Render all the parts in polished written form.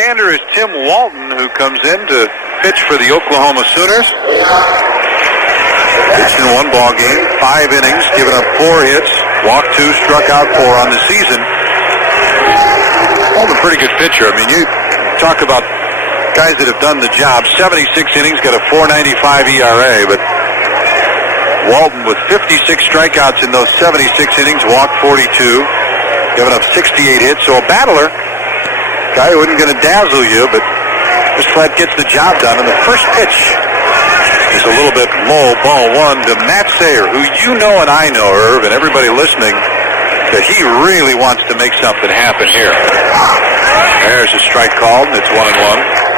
right-hander is Tim Walton, who comes in to pitch for the Oklahoma Sooners. Pitched in one ball game, 5 innings, given up 4 hits, walked 2, struck out 4 on the season. Walton, a pretty good pitcher. I mean, you talk about guys that have done the job. 76 innings, got a 4.95 ERA, but Walton with 56 strikeouts in those 76 innings, walked 42, given up 68 hits. So a battler, guy who isn't going to dazzle you, but just flat gets the job done. And the first pitch is a little bit low, ball 1 to Matt Sayer, who you know and I know, Irv, and everybody listening, that he really wants to make something happen here. There's a strike called, and it's 1-1.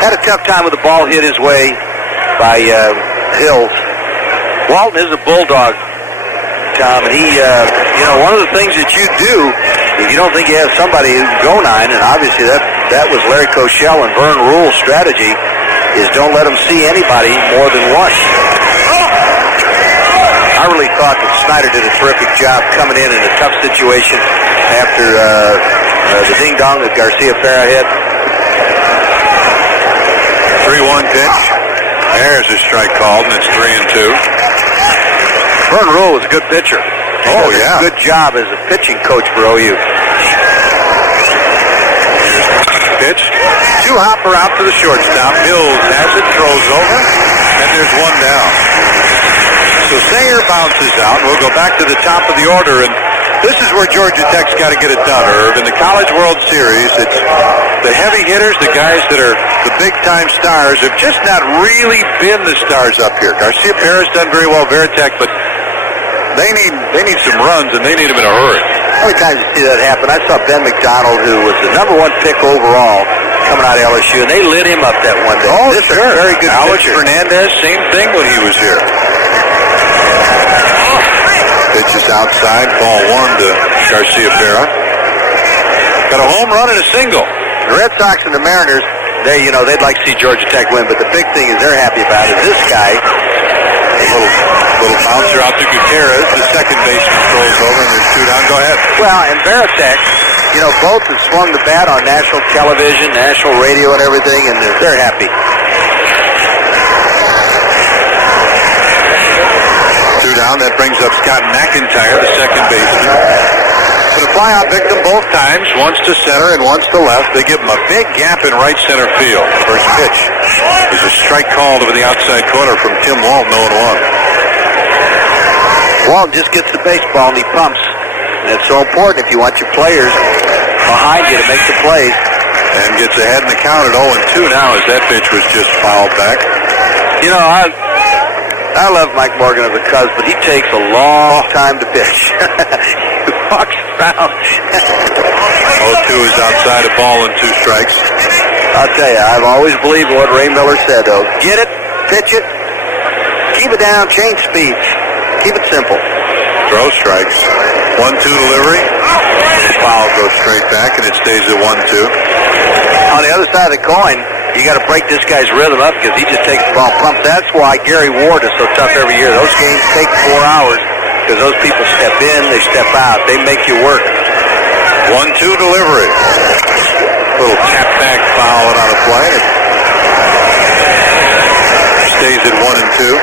Had a tough time with the ball hit his way by Hills. Walton is a bulldog, Tom, and he, one of the things that you do, if you don't think you have somebody who can go 9, and obviously that was Larry Koshel and Vern Rule's strategy, is don't let them see anybody more than once. I really thought that Snyder did a terrific job coming in a tough situation after the ding-dong that Garcia Parra hit. 3-1 pitch. There's a strike called, and it's 3-2. Vern Rule was a good pitcher. Oh, yeah. Good job as a pitching coach for OU. Pitch. 2-hopper out to the shortstop. Mills has it, throws over, and there's 1 down. So Sayer bounces out. We'll go back to the top of the order, and this is where Georgia Tech's got to get it done, Irv. In the College World Series, it's the heavy hitters, the guys that are the big-time stars, have just not really been the stars up here. Garcia Parra's done very well, Veritek, but they need some runs, and they need them in a hurry. How many times you see that happen? I saw Ben McDonald, who was the #1 pick overall, coming out of LSU, and they lit him up that one day. Oh, this sure. is a very good Alex pitcher. Fernandez, same thing when he was here. Pitches outside, ball 1 to Garcia Parra. Got a home run and a single. The Red Sox and the Mariners, they'd like to see Georgia Tech win, but the big thing is they're happy about is this guy. Little bouncer out to Gutierrez. The second baseman throws over, and there's 2 down. Go ahead. Well, and Veritek, both have swung the bat on national television, national radio, and everything, and they're happy. 2 down. That brings up Scott McIntyre, the second baseman. But a flyout victim both times, once to center and once to left. They give him a big gap in right center field. First pitch is a strike called over the outside corner from Tim Walton, 0-1. Walton just gets the baseball and he pumps. And it's so important if you want your players behind you to make the plays. And gets ahead in the count at 0-2 now as that pitch was just fouled back. I love Mike Morgan of the Cubs, but he takes a long time to pitch. He walks around. 0-2 is outside, a ball and 2 strikes. I'll tell you, I've always believed what Ray Miller said, though. Get it, pitch it, keep it down, change speeds. Keep it simple. Throw strikes. 1-2 delivery. Foul goes straight back, and it stays at 1-2. On the other side of the coin, you got to break this guy's rhythm up because he just takes the ball and pumps. That's why Gary Ward is so tough every year. Those games take 4 hours because those people step in, they step out. They make you work. 1-2 delivery. Little tap back foul out of play. It stays at 1-2.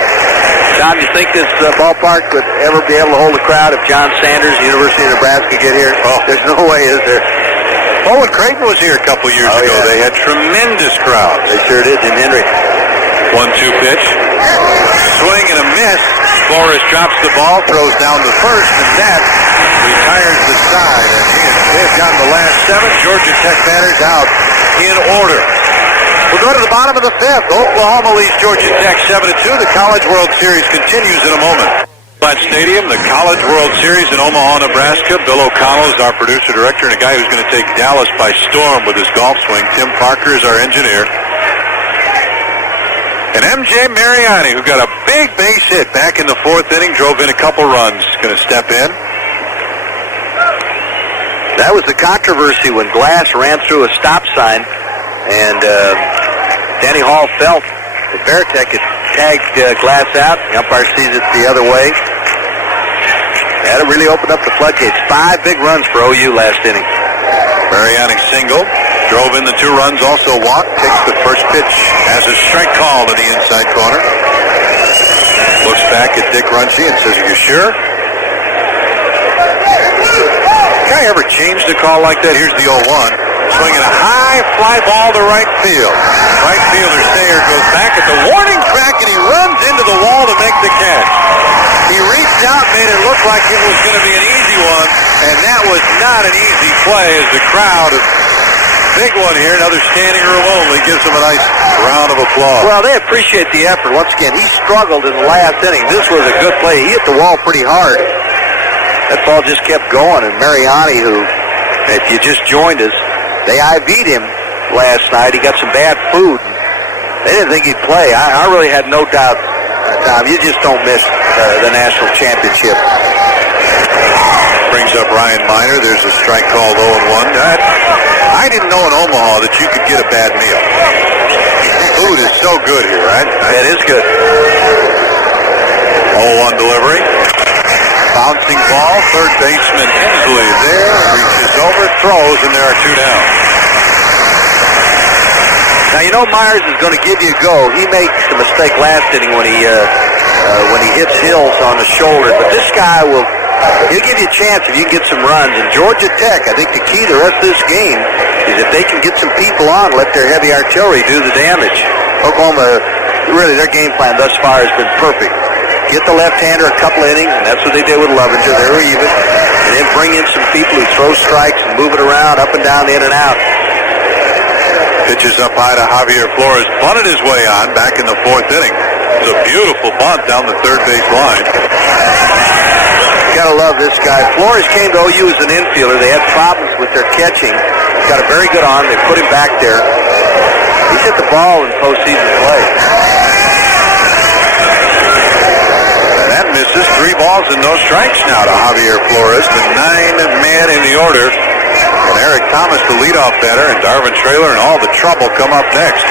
Tom, you think this ballpark would ever be able to hold a crowd if John Sanders, University of Nebraska, get here? Oh, there's no way, is there? Oh, when Creighton was here a couple years ago, yeah. They had tremendous crowds. They sure did, Jim Henry. 1-2 pitch. Swing and a miss. Forrest drops the ball, throws down the first, and that retires the side. And they've gotten the last 7 Georgia Tech batters out in order. We'll go to the bottom of the 5th. Oklahoma leads Georgia Tech 7-2. The College World Series continues in a moment. At Stadium, the College World Series in Omaha, Nebraska. Bill O'Connell is our producer-director and a guy who's going to take Dallas by storm with his golf swing. Tim Parker is our engineer. And M.J. Mariani, who got a big base hit back in the 4th inning, drove in a couple runs, going to step in. That was the controversy when Glass ran through a stop sign, and Danny Hall felt that Veritek had tagged Glass out. The umpire sees it the other way. That really opened up the floodgates. 5 big runs for OU last inning. Mariani single. Drove in the 2 runs, also walked, takes the first pitch as a strike call to the inside corner. Looks back at Dick Runcie and says, "Are you sure?" Guy ever changed a call like that? Here's the 0-1. Swinging a high fly ball to right field. Right fielder Sayer goes back at the warning track and he runs into the wall to make the catch. He reached out, made it look like it was going to be an easy one, and that was not an easy play as the crowd, big one here, another standing room only, gives him a nice round of applause. Well, they appreciate the effort. Once again, he struggled in the last inning. This was a good play. He hit the wall pretty hard. That ball just kept going, and Mariani, who, if you just joined us, they IV'd him last night. He got some bad food. They didn't think he'd play. I really had no doubt, Tom. You just don't miss the national championship. Brings up Ryan Miner. There's a strike called 0-1. I didn't know in Omaha that you could get a bad meal. Food is so good here, right? It is good. 0-1 delivery. Bouncing ball. Third baseman Hensley there. Reaches over, throws, and there are 2 down. Now, you know Myers is going to give you a go. He makes the mistake last inning when he hits Hills on the shoulder. But this guy he'll give you a chance if you can get some runs. And Georgia Tech, I think the key to the rest of this game is if they can get some people on, let their heavy artillery do the damage. Oklahoma, really, their game plan thus far has been perfect. Get the left-hander a couple of innings, and that's what they did with Lovinger. They were even. And then bring in some people who throw strikes and move it around, up and down, in and out. Pitches up high to Javier Flores. Bunted his way on back in the 4th inning. It's a beautiful bunt down the third base line. Gotta love this guy. Flores came to OU as an infielder. They had problems with their catching. He's got a very good arm. They put him back there. He's hit the ball in postseason play. That misses. 3 balls and no strikes now to Javier Flores. The 9-man in the order. And Eric Thomas, the leadoff batter, and Darvin Traylor, and all the trouble come up next.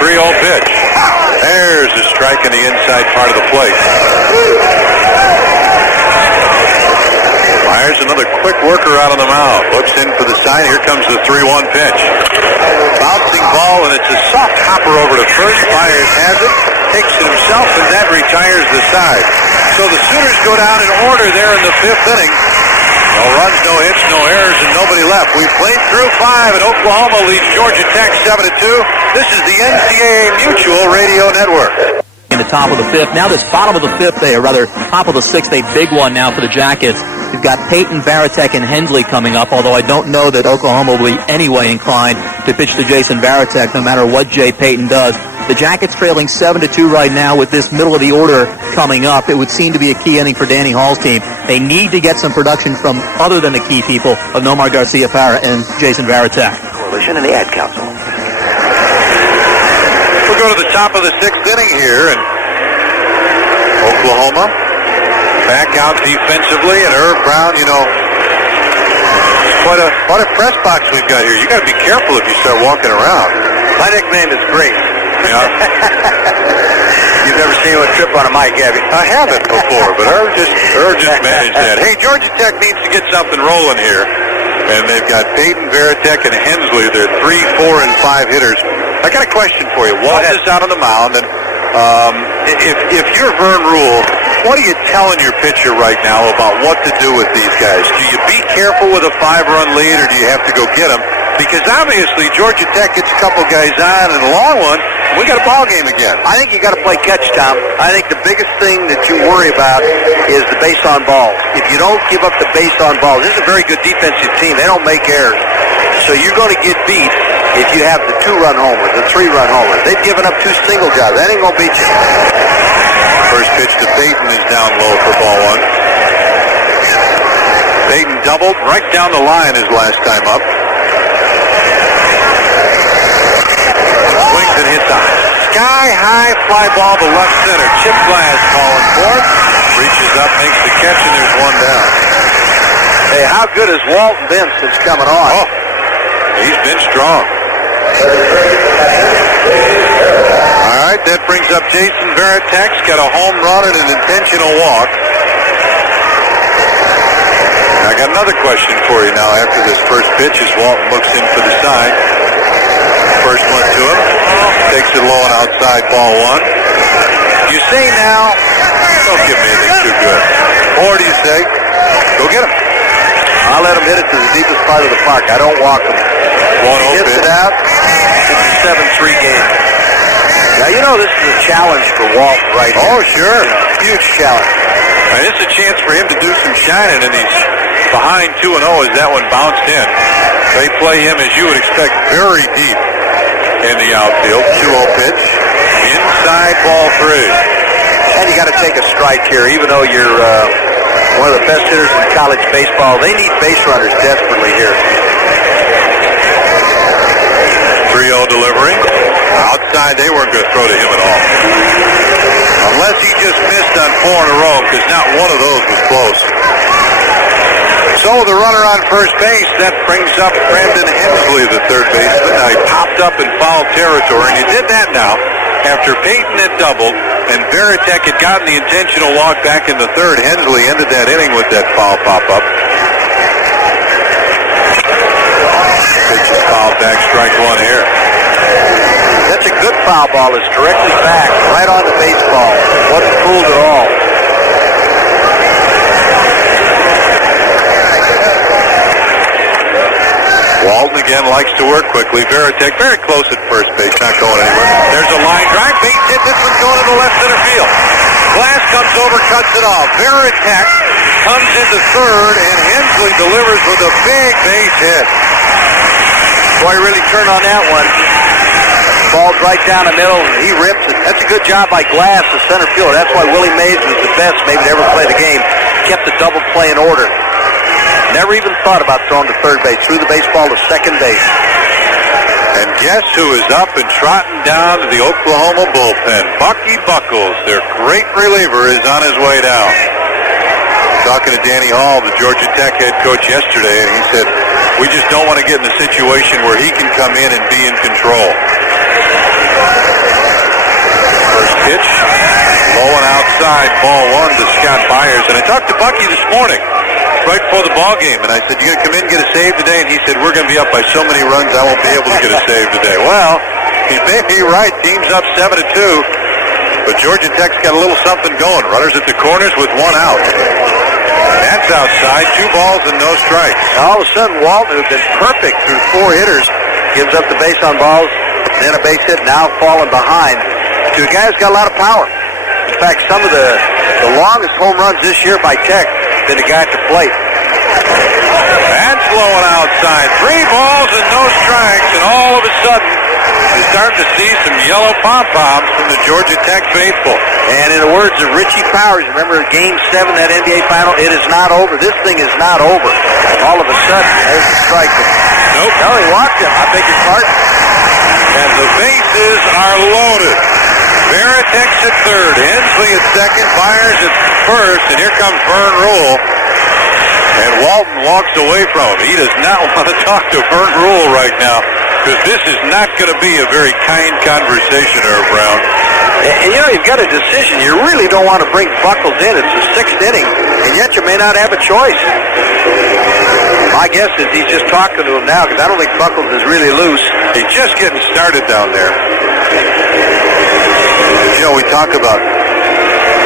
3-0 pitch. There's a strike in the inside part of the plate. Myers, another quick worker out on the mound. Looks in for the side. Here comes the 3-1 pitch. Bouncing ball, and it's a soft hopper over to first. Myers has it, takes it himself, and that retires the side. So the Sooners go down in order there in the 5th inning. No runs, no hits, no errors, and nobody left. We've played through 5, and Oklahoma leads Georgia Tech 7-2. This is the NCAA Mutual Radio Network. In the top of the 5th. Now this bottom of the 5th, or rather top of the 6th, a big one now for the Jackets. We've got Peyton, Varitek, and Hensley coming up, although I don't know that Oklahoma will be anyway inclined to pitch to Jason Varitek, no matter what Jay Peyton does. The Jackets trailing 7-2 right now with this middle of the order coming up. It would seem to be a key inning for Danny Hall's team. They need to get some production from other than the key people of Nomar Garcia-Parra and Jason Varitek. Coalition and the Ad Council. We'll go to the top of the 6th inning here, and Oklahoma back out defensively, and Irv Brown, quite a press box we've got here. You got to be careful if you start walking around. My nickname is Grace. Yeah. You've never seen one trip on a mic, have you? I haven't before, but Irv just managed that. Hey, Georgia Tech needs to get something rolling here. And they've got Peyton, Varitek, and Hensley. They're 3, 4, and 5 hitters. I got a question for you. Walt is out on the mound, and if you're Vern Rule, what are you telling your pitcher right now about what to do with these guys? Do you be careful with a 5-run lead, or do you have to go get them? Because obviously Georgia Tech gets a couple guys on, and the long one, we got a ball game again. I think you got to play catch, Tom. I think the biggest thing that you worry about is the base on balls. If you don't give up the base on balls, this is a very good defensive team. They don't make errors. So you're going to get beat if you have the 2-run homer, the 3-run homer. They've given up 2 single jobs. That ain't going to beat you. First pitch to Peyton is down low for ball 1. Peyton doubled right down the line his last time up. Swings and hits a sky-high fly ball to left center. Chip Glass calling for it. Reaches up, makes the catch, and there's 1 down. Hey, how good has Walton been since coming on? Oh, he's been strong. All right, that brings up Jason Varitek. Got a home run and an intentional walk. I got another question for you now after this first pitch as Walton looks in for the side. Takes it low and outside, ball one. You say now, don't give me anything too good. Or do you say, go get him? I'll let him hit it to the deepest part of the park. I don't walk him. He hits it out. It's a 7-3 game. Now, you know this is a challenge for Walton right here. Oh, sure. Huge challenge. And it's a chance for him to do some shining, and he's behind 2-0 as that one bounced in. They play him, as you would expect, very deep in the outfield. 2-0 pitch. Inside, ball 3. And you got to take a strike here, even though you're one of the best hitters in college baseball. They need base runners desperately here. 3-0 delivery. Outside, they weren't going to throw to him at all. Unless he just missed on 4 in a row, because not one of those was close. So the runner on first base, that brings up Brandon Hensley, the third baseman. Now he popped up in foul territory, and he did that now after Payton had doubled and Varitek had gotten the intentional walk back in the third. Hensley ended that inning with that foul pop-up. Pitch is fouled back, strike one here. That's a good foul ball. It's directly back, right on the baseball. Wasn't fooled at all. Walton again likes to work quickly. Varitek very close at first base, not going anywhere. There's a line drive. Base hit. This one's going to the left center field. Glass comes over, cuts it off. Varitek comes into third, and Hensley delivers with a big base hit. Boy, really turned on that one. Ball's right down the middle, and he rips it. That's a good job by Glass, the center fielder. That's why Willie Mays was the best maybe to ever play the game. Kept the double play in order. Never even thought about throwing to third base. Threw the baseball to second base. And guess who is up and trotting down to the Oklahoma bullpen? Bucky Buckles, their great reliever, is on his way down. Talking to Danny Hall, the Georgia Tech head coach, yesterday, and he said, we just don't want to get in a situation where he can come in and be in control. First pitch, low and outside, ball one to Scott Byers. And I talked to Bucky this morning, right before the ball game, and I said, you going to come in and get a save today? And he said, we're going to be up by so many runs, I won't be able to get a save today. Well, he may be right. Team's up 7-2, but Georgia Tech's got a little something going. Runners at the corners with one out. That's outside, 2 balls and no strikes. All of a sudden, Walton, who's been perfect through 4 hitters, gives up the base on balls, then a base hit, now falling behind to a guy who's got a lot of power. In fact, some of the longest home runs this year by Tech been a guy at the plate. That's low and outside. 3 balls and no strikes, and all of a sudden, you're starting to see some yellow pom-poms from the Georgia Tech faithful. And in the words of Richie Powers, remember Game 7, that NBA final, it is not over. This thing is not over. All of a sudden, there's a strike. Nope. No, he walked him. I beg your pardon. And the bases are loaded. Varitek's at third, Hensley at second, Byers at first, and here comes Vern Rule. And Walton walks away from him. He does not want to talk to Vern Rule right now, because this is not going to be a very kind conversation, Irv Brown. And you know, you've got a decision. You really don't want to bring Buckles in. It's the 6th inning, and yet you may not have a choice. My guess is he's just talking to him now, because I don't think Buckles is really loose. He's just getting started down there. You know, we talk about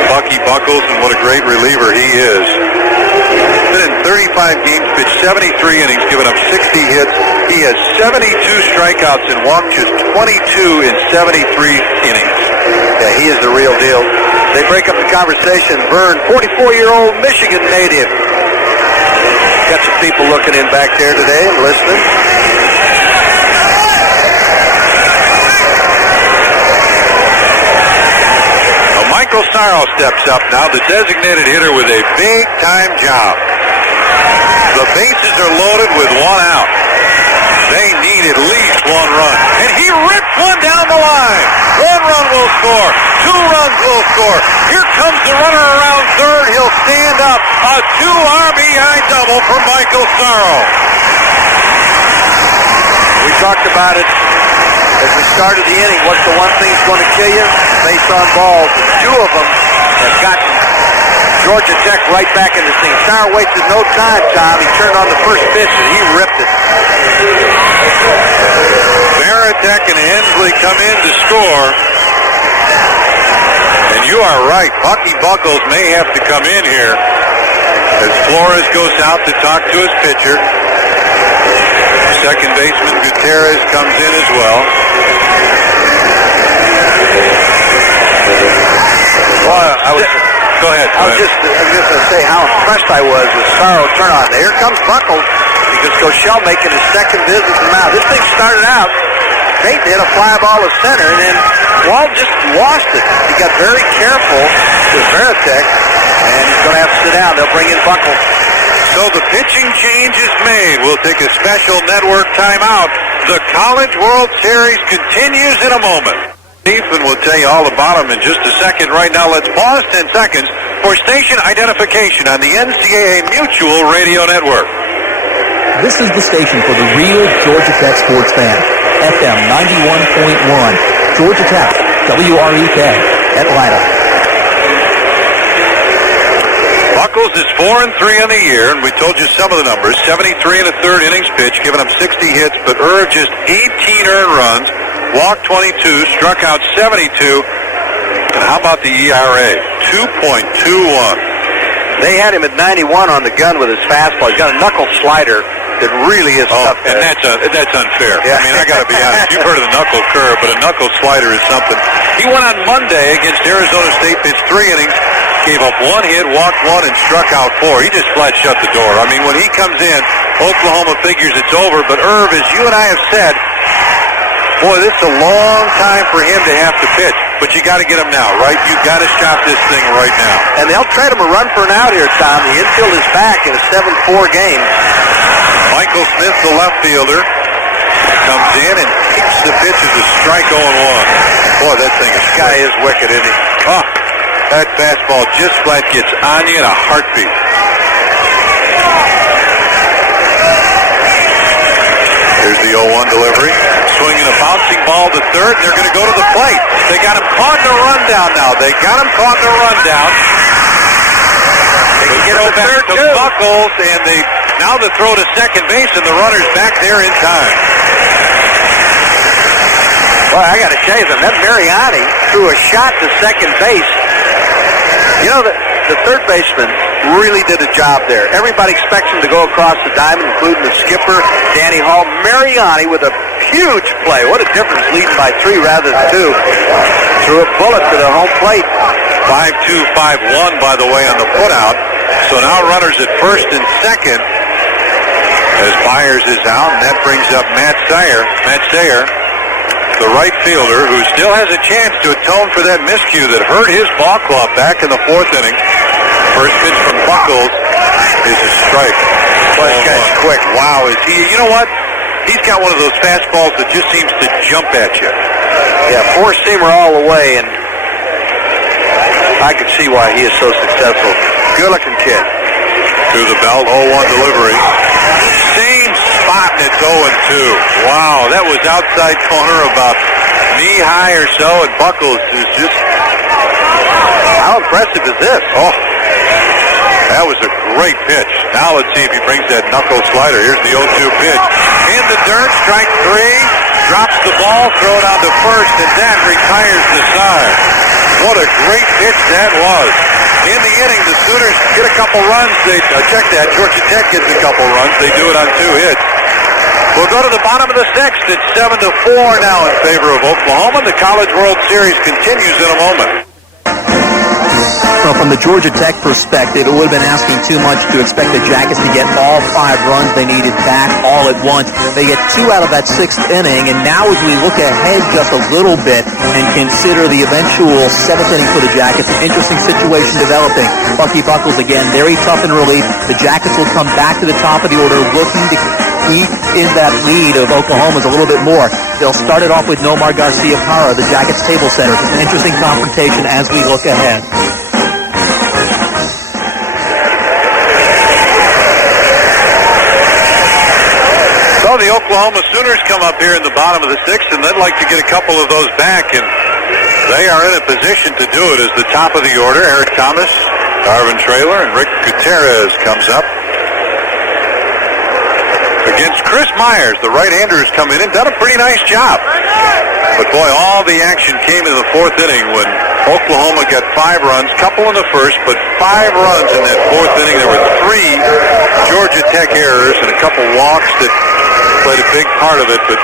Bucky Buckles and what a great reliever he is. Been in 35 games, pitched 73 innings, given up 60 hits. He has 72 strikeouts and walked just 22 in 73 innings. Yeah, he is the real deal. They break up the conversation. Vern, 44-year-old Michigan native. Got some people looking in back there today and listening. Michael Sarro steps up now, the designated hitter with a big-time job. The bases are loaded with 1 out. They need at least 1 run. And he ripped one down the line. 1 run will score. 2 runs will score. Here comes the runner around third. He'll stand up. A 2 RBI double for Michael Sarro. We talked about it as we started the inning. What's the one thing that's going to kill you? Base on balls. 2 of them have gotten Georgia Tech right back in this thing. Sauer wasted no time, Tom. He turned on the first pitch and he ripped it. Varitek and Hensley usually come in to score. And you are right. Bucky Buckles may have to come in here as Flores goes out to talk to his pitcher. Second baseman Gutierrez comes in as well. Go ahead. I was just going to say how impressed I was with Sorrow turnout. Here comes Buckles because Goschel making his second visit to the mound. This thing started out, Peyton hit a fly ball to center, and then Walton just lost it. He got very careful with Veritek, and he's going to have to sit down. They'll bring in Buckles. So the pitching change is made. We'll take a special network timeout. The College World Series continues in a moment. Ethan will tell you all about them in just a second. Right now, let's pause 10 seconds for station identification on the NCAA Mutual Radio Network. This is the station for the real Georgia Tech sports fan. FM 91.1. Georgia Tech. WREK. Atlanta. Buckles is 4-3 on the year, and we told you some of the numbers. 73 in the third innings pitch, giving up 60 hits, but Irv just 18 earned runs. Walked 22, struck out 72. And how about the ERA? 2.21. They had him at 91 on the gun with his fastball. He's got a knuckle slider that really is tough. And that's unfair. Yeah. I mean, I got to be honest. You've heard of the knuckle curve, but a knuckle slider is something. He went on Monday against Arizona State, pitched 3 innings, gave up 1 hit, walked 1, and struck out 4. He just flat shut the door. I mean, when he comes in, Oklahoma figures it's over. But Irv, as you and I have said, boy, this is a long time for him to have to pitch. But you got to get him now, right? You got to shop this thing right now. And they'll trade him a run for an out here, Tom. The infield is back in a 7-4 game. Michael Smith, the left fielder, comes in and takes the pitch as a strike 0-1. Boy, that thing is Guy is wicked, isn't he? Oh, that fastball just flat gets on you in a heartbeat. Here's the 0-1 delivery. Swinging a bouncing ball to third, and they're going to go to the plate. They got him caught in the rundown now. They got him caught in the rundown. They can get him back to Buckles, and now the throw to second base, and the runner's back there in time. Well, I got to tell you, that Mariani threw a shot to second base. You know, the third baseman really did a job there. Everybody expects him to go across the diamond, including the skipper, Danny Hall. Mariani with a huge play. What a difference, leading by 3 rather than 2. Threw a bullet to the home plate. 5-2, 5-1, by the way, on the putout. So now runners at first and second as Byers is out, and that brings up Matt Sayer, the right fielder, who still has a chance to atone for that miscue that hurt his ball club back in the 4th inning. First pitch from Buckles is a strike. Well, this guy's quick. Wow, is he? You know what? He's got one of those fastballs that just seems to jump at you. Yeah, 4-seamer all the way, and I can see why he is so successful. Good-looking kid. Through the belt, 0-1 delivery. Same spot, and it's 0-2. Wow, that was outside corner about knee-high or so, and Buckles is just... How impressive is this? Oh, that was a great pitch. Now let's see if he brings that knuckle slider. Here's the 0-2 pitch. In the dirt, strike 3. Drops the ball, throw it on to first, and that retires the side. What a great pitch that was. In the inning, the Sooners get a couple runs. Check that. Georgia Tech gets a couple runs. They do it on 2 hits. We'll go to the bottom of the 6th. It's 7-4 now in favor of Oklahoma. The College World Series continues in a moment. Well, from the Georgia Tech perspective, it would have been asking too much to expect the Jackets to get all 5 runs they needed back all at once. They get 2 out of that 6th inning, and now as we look ahead just a little bit and consider the eventual 7th inning for the Jackets, an interesting situation developing. Bucky Buckles again, very tough in relief. The Jackets will come back to the top of the order looking to keep in that lead of Oklahoma's a little bit more. They'll start it off with Nomar Garcia-Parra, the Jackets table center. It's an interesting confrontation as we look ahead. So the Oklahoma Sooners come up here in the bottom of the 6th, and they'd like to get a couple of those back, and they are in a position to do it as the top of the order. Eric Thomas, Darvin Traylor, and Rick Gutierrez comes up against Chris Myers, the right-hander, who's come in and done a pretty nice job. But boy, all the action came in the fourth inning when Oklahoma got 5 runs, couple in the first, but 5 runs in that fourth inning. There were 3 Georgia Tech errors and a couple walks that played a big part of it. But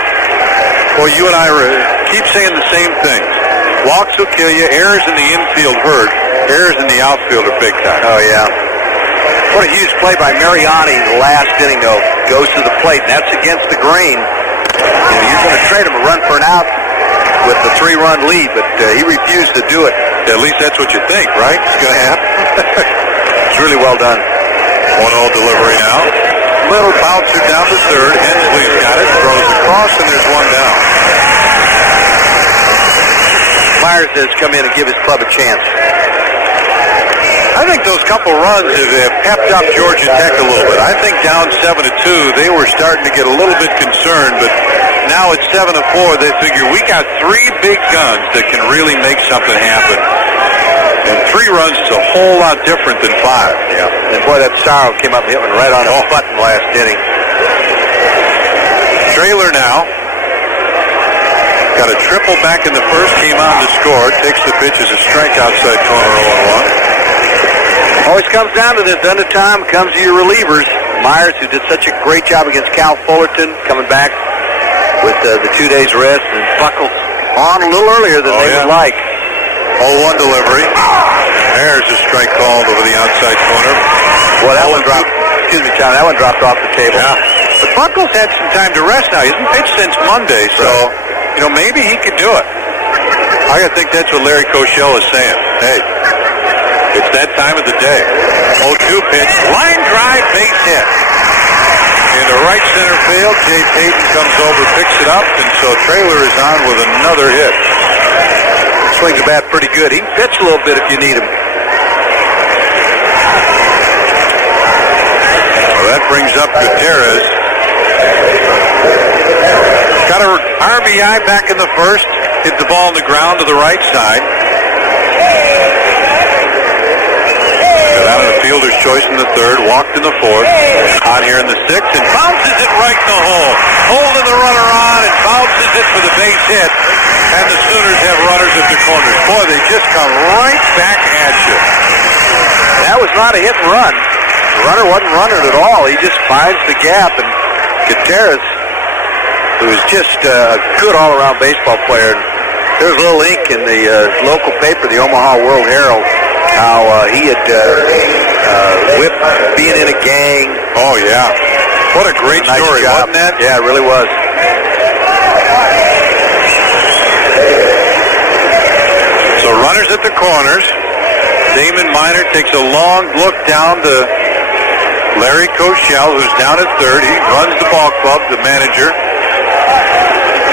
boy, you and I keep saying the same thing. Walks will kill you. Errors in the infield hurt. Errors in the outfield are big time. Oh, yeah. What a huge play by Mariani in the last inning, though. Goes to the plate, and that's against the grain. You're going to trade him a run for an out with the 3-run lead, but he refused to do it. At least that's what you think, right? It's going to happen. It's really well done. 1-0 delivery now. Little bouncer down to third. Hensley's got it. Throws across, and there's 1 down. Myers has come in and give his club a chance. I think those couple runs have pepped up Georgia Tech a little bit. I think down 7-2, they were starting to get a little bit concerned, but now it's 7-4. They figure we got 3 big guns that can really make something happen. And 3 runs is a whole lot different than 5. Yeah. And boy, that Sorrow came up and hit one right on his button last inning. Trailer now. Got a triple back in the first, came on to score. Takes the pitch as a strike outside corner 0-1. Always comes down to this. Under time comes to your relievers. Myers, who did such a great job against Cal Fullerton, coming back with the 2 days rest, and Buckles on a little earlier than they would like. 0-1 delivery. There's a strike called over the outside corner. Well, that one dropped. Excuse me, John. That one dropped off the table. Yeah. But Buckles had some time to rest now. He hasn't pitched since Monday, so maybe he could do it. I think that's what Larry Koshel is saying. Hey, it's that time of the day. 0-2 pitch, line drive, base hit. Into right center field, Jay Payton comes over, picks it up, and so Trailer is on with another hit. Swings the bat pretty good. He can pitch a little bit if you need him. Well, that brings up Gutierrez. Got an RBI back in the first. Hit the ball on the ground to the right side. Got out of the fielder's choice in the third. Walked in the fourth. On here in the sixth. And bounces it right in the hole. Holding the runner on and bounces it for the base hit. And the Sooners have runners at the corners. Boy, they just come right back at you. That was not a hit and run. The runner wasn't running at all. He just finds the gap. And Gutierrez, who is just a good all-around baseball player. There's a little ink in the local paper, the Omaha World Herald, how he had whipped being in a gang. Oh, yeah. What a great story, wasn't that? Yeah, it really was. So runners at the corners. Damon Miner takes a long look down to Larry Koshel, who's down at third. He runs the ball club, the manager.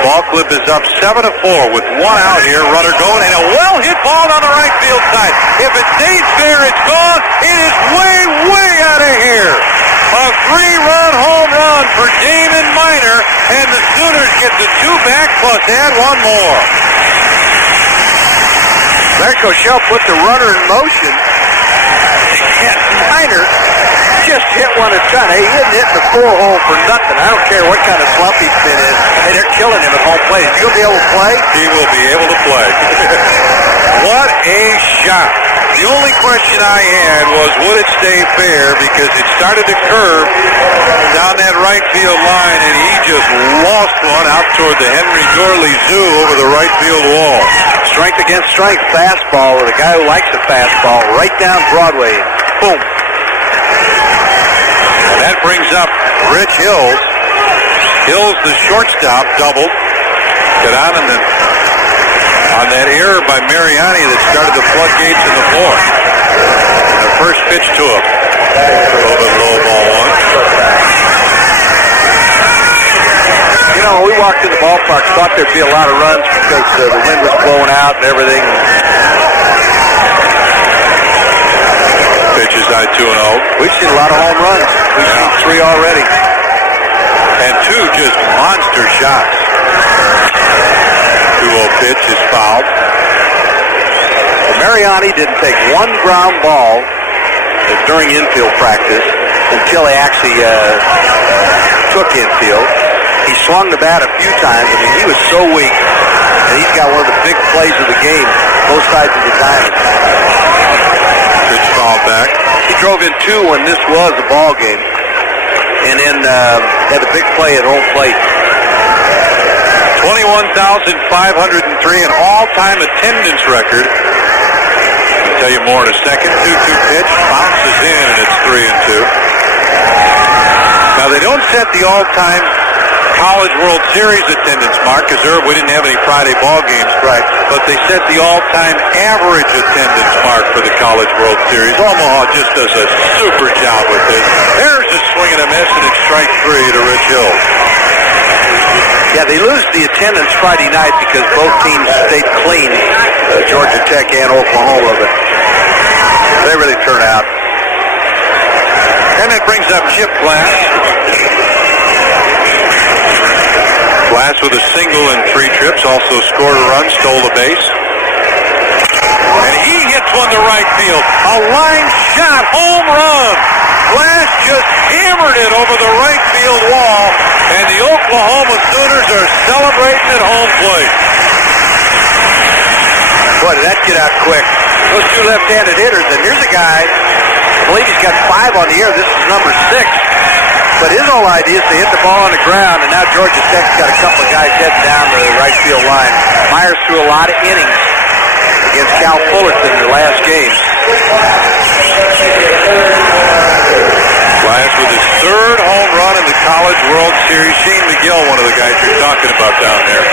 Ball club is up 7-4 with 1 out here. Runner going, and a well-hit ball on the right field side. If it stays there, it's gone. It is way, way out of here. A 3-run home run for Damon Miner, and the Sooners get the 2 back plus add 1 more. Larry Koshel put the runner in motion, and Miner just hit one at time. Hey, he didn't hit the 4-hole for nothing. I don't care what kind of slump he's been in. Hey, they're killing him at home plate. Is he going to be able to play? He will be able to play. What a shot. The only question I had was, would it stay fair? Because it started to curve down that right field line, and he just lost one out toward the Henry Dorley Zoo over the right field wall. Strength against strength fastball with a guy who likes a fastball right down Broadway. Boom. That brings up Rich Hills. Hills, the shortstop, doubled. Got on in the on that error by Mariani that started the floodgates in the fourth. And the first pitch to him. A little bit low, ball 1. You know, when we walked in the ballpark, thought there'd be a lot of runs because the wind was blowing out and everything. Pitch is high 2-0. We've seen a lot of home runs. We've seen 3 already. And 2 just monster shots. 2-0 pitch is fouled. Mariani didn't take 1 ground ball during infield practice until he actually took infield. He swung the bat a few times. I mean, he was so weak. And he's got one of the big plays of the game, both sides of the diamond. Pitch foul back. He drove in 2 when this was a ball game, and then had a big play at home plate. 21,503, an all-time attendance record. I'll tell you more in a second. 2-2 pitch, bounces in, and it's 3-2. Now, they don't set the all-time College World Series attendance mark, because we didn't have any Friday ball games. Right. But they set the all-time average attendance mark for the College World Series. Omaha just does a super job with this. There's a swing and a miss, and it's strike 3 to Rich Hill. Yeah, they lose the attendance Friday night because both teams stayed clean, Georgia Tech and Oklahoma, but they really turn out. And that brings up Chip Glass. Glass with a single and 3 trips, also scored a run, stole the base. And he hits one to right field. A line shot, home run. Glass just hammered it over the right field wall, and the Oklahoma Sooners are celebrating at home plate. Boy, did that get out quick. Those 2 left-handed hitters, and here's a guy, I believe he's got 5 on the year. This is number 6. But his whole idea is to hit the ball on the ground, and now Georgia Tech's got a couple of guys heading down the right field line. Myers threw a lot of innings against Cal Fullerton in the last game. Glass with his 3rd home run in the College World Series. Shane McGill, one of the guys you're talking about down there.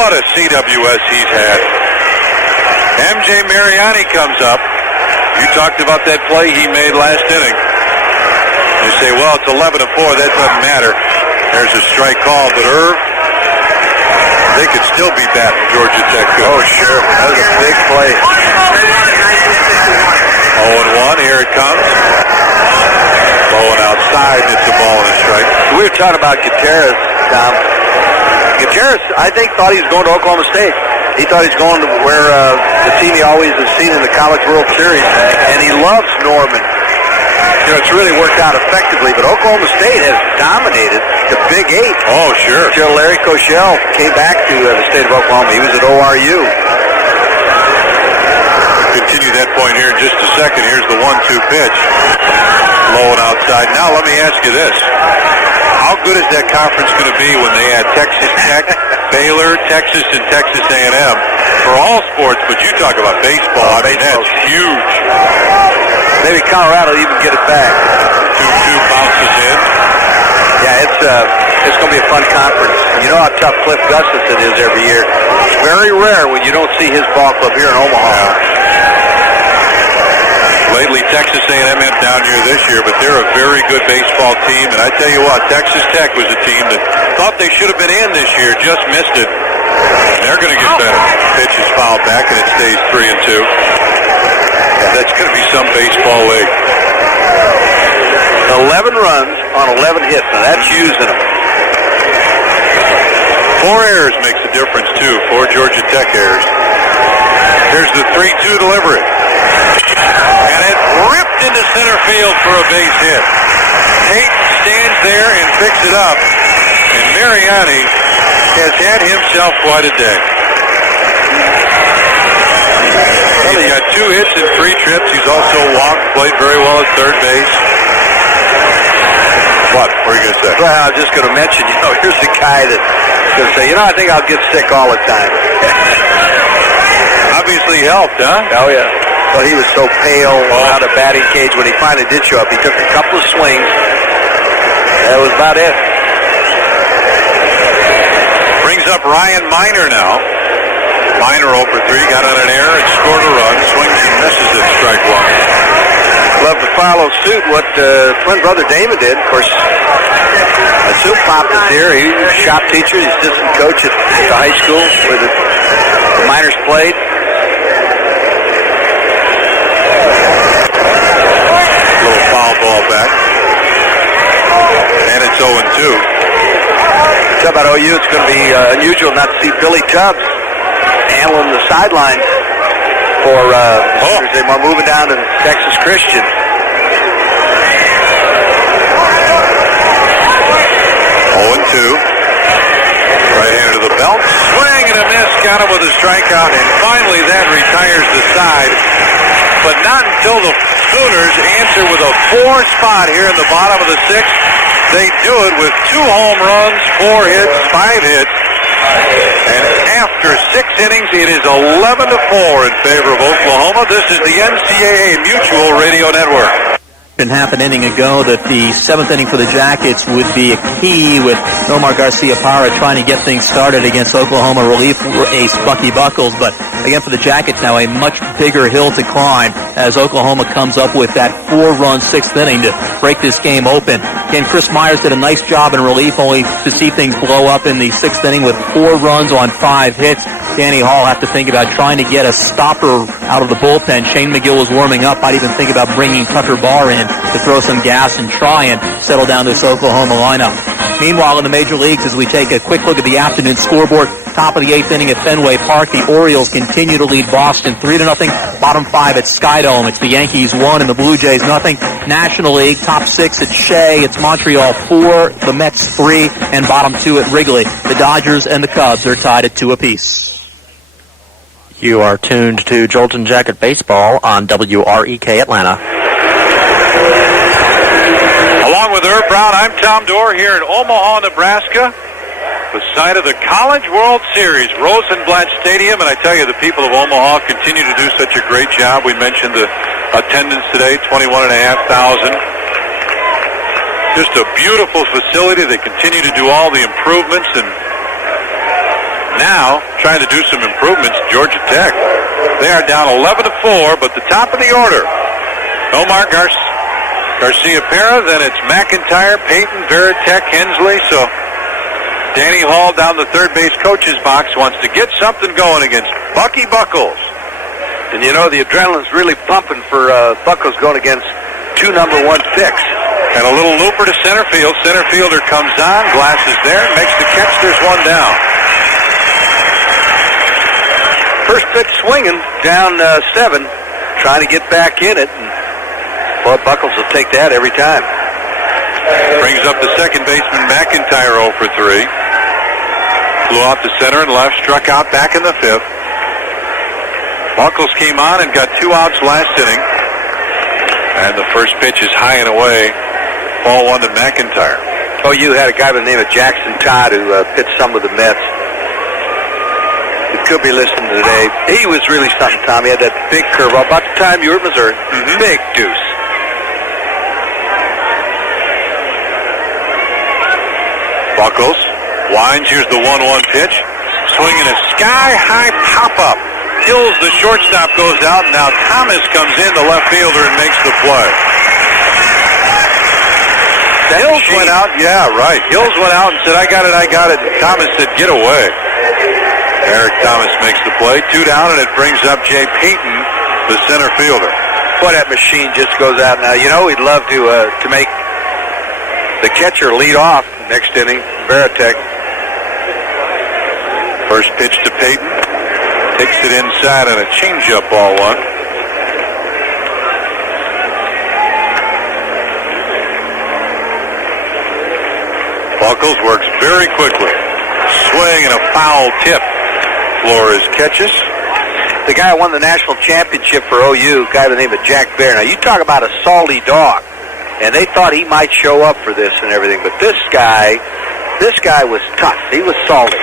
What a CWS he's had. MJ Mariani comes up. You talked about that play he made last inning. You say, well, it's 11-4. That doesn't matter. There's a strike call, but Irv, they could still be batting Georgia Tech. Oh, sure. That was a big play. 0-1. Here it comes. Blowing outside. It's a ball and a strike. We were talking about Gutierrez, Tom. Gutierrez, I think, thought he was going to Oklahoma State. He thought he was going to where the team he always has seen in the College World Series, and he loves Norman. You know, it's really worked out effectively, but Oklahoma State has dominated the Big 8. Oh, sure. Until Larry Koshel came back to the state of Oklahoma. He was at ORU. Continue that point here in just a second. Here's the 1-2 pitch. Low and outside. Now let me ask you this. How good is that conference going to be when they add Texas Tech, Baylor, Texas, and Texas A&M for all sports? But you talk about baseball. I mean, that's huge. Maybe Colorado even get it back. 2-2 bounces in. Yeah, it's going to be a fun conference. You know how tough Cliff Gustafson is every year. It's very rare when you don't see his ball club here in Omaha. Lately, Texas A&M had down year this year, but they're a very good baseball team. And I tell you what, Texas Tech was a team that thought they should have been in this year, just missed it. And they're going to get better. Pitch is fouled back, and it stays 3-2. That's going to be some baseball league. 11 runs on 11 hits. Now that's using them. 4 errors makes a difference, too. 4 Georgia Tech errors. Here's the 3-2 delivery. And it ripped into center field for a base hit. Payton stands there and picks it up. And Mariani has had himself quite a day. He's got 2 hits and 3 trips. He's also walked, played very well at third base. What were you going to say? Well, I was just going to mention, here's a guy that's going to say, I think I'll get sick all the time. Obviously helped, huh? Oh, yeah. Well, he was so pale out of batting cage when he finally did show up. He took a couple of swings. That was about it. Brings up Ryan Miner now. Miner 0 for 3, got on an error and scored a run. Swings and misses at strike 1. Love to follow suit what twin brother Damon did. Of course, Sue Pop is here. He's a shop teacher. He's assistant coach at the high school where the Miners played. Little foul ball back. And it's 0-2. Talk about OU. It's going to be unusual not to see Billy Tubbs handling the sidelines for they are moving down to Texas Christian. 0-2. Right-hander to the belt. Swing and a miss. Got him with a strikeout, and finally that retires the side. But not until the Sooners answer with a 4 spot here in the bottom of the 6th. They do it with 2 home runs, 4 hits, 5 hits. And after 6 innings, it is 11-4 in favor of Oklahoma. This is the NCAA Mutual Radio Network. Half an inning ago that the 7th inning for the Jackets would be a key, with Omar Garcia-Parra trying to get things started against Oklahoma relief ace Bucky Buckles. But again, for the Jackets now, a much bigger hill to climb as Oklahoma comes up with that 4-run 6th inning to break this game open. Again, Chris Myers did a nice job in relief, only to see things blow up in the 6th inning with 4 runs on 5 hits. Danny Hall have to think about trying to get a stopper out of the bullpen. Shane McGill was warming up. Might even think about bringing Tucker Barr in to throw some gas and try and settle down this Oklahoma lineup. Meanwhile, in the major leagues, as we take a quick look at the afternoon scoreboard, top of the 8th inning at Fenway Park, the Orioles continue to lead Boston 3-0. Bottom 5 at Skydome. It's the Yankees 1 and the Blue Jays 0. National League, top 6 at Shea. It's Montreal 4, the Mets 3, and bottom 2 at Wrigley. The Dodgers and the Cubs are tied at 2 apiece. You are tuned to Jolton Jacket Baseball on WREK Atlanta. Along with Herb Brown, I'm Tom Dore here in Omaha, Nebraska, the site of the College World Series, Rosenblatt Stadium. And I tell you, the people of Omaha continue to do such a great job. We mentioned the attendance today, 21,500. Just a beautiful facility. They continue to do all the improvements, and now trying to do some improvements, Georgia Tech. They are down 11-4, but the top of the order, Omar Garcia-Parra, then it's McIntyre, Payton, Veritek, Hensley. So Danny Hall down the third base coach's box wants to get something going against Bucky Buckles. And you know, the adrenaline's really pumping for Buckles going against 2 number 1 picks. And a little looper to center field. Center fielder comes on, Glass is there, makes the catch, there's 1 down. First pitch swinging, down 7, trying to get back in it. And, well, Buckles will take that every time. Brings up the second baseman, McIntyre, 0 for 3. Flew out to center and left, struck out back in the 5th. Buckles came on and got 2 outs last inning. And the first pitch is high and away. Ball 1 to McIntyre. Oh, you had a guy by the name of Jackson Todd who pitched some with the Mets. Could be listening today. He was really something, Tom. He had that big curve about the time you were at Missouri. Big deuce. Buckles winds. Here's the 1-1 pitch. Swinging a sky-high pop-up. Kills the shortstop, goes out, and now Thomas comes in, the left fielder, and makes the play. Hills went out. Yeah, right. Hills went out and said, I got it. And Thomas said, get away. Eric Thomas makes the play. 2 down, and it brings up Jay Payton, the center fielder. Boy, that machine just goes out now. You know, he'd love to make the catcher lead off next inning, Veritek. First pitch to Payton. Takes it inside on a changeup, ball 1. Buckles works very quickly. Swing and a foul tip. Flores catches. The guy who won the national championship for OU, a guy by the name of Jack Bear. Now, you talk about a salty dog, and they thought he might show up for this and everything, but this guy was tough. He was salty.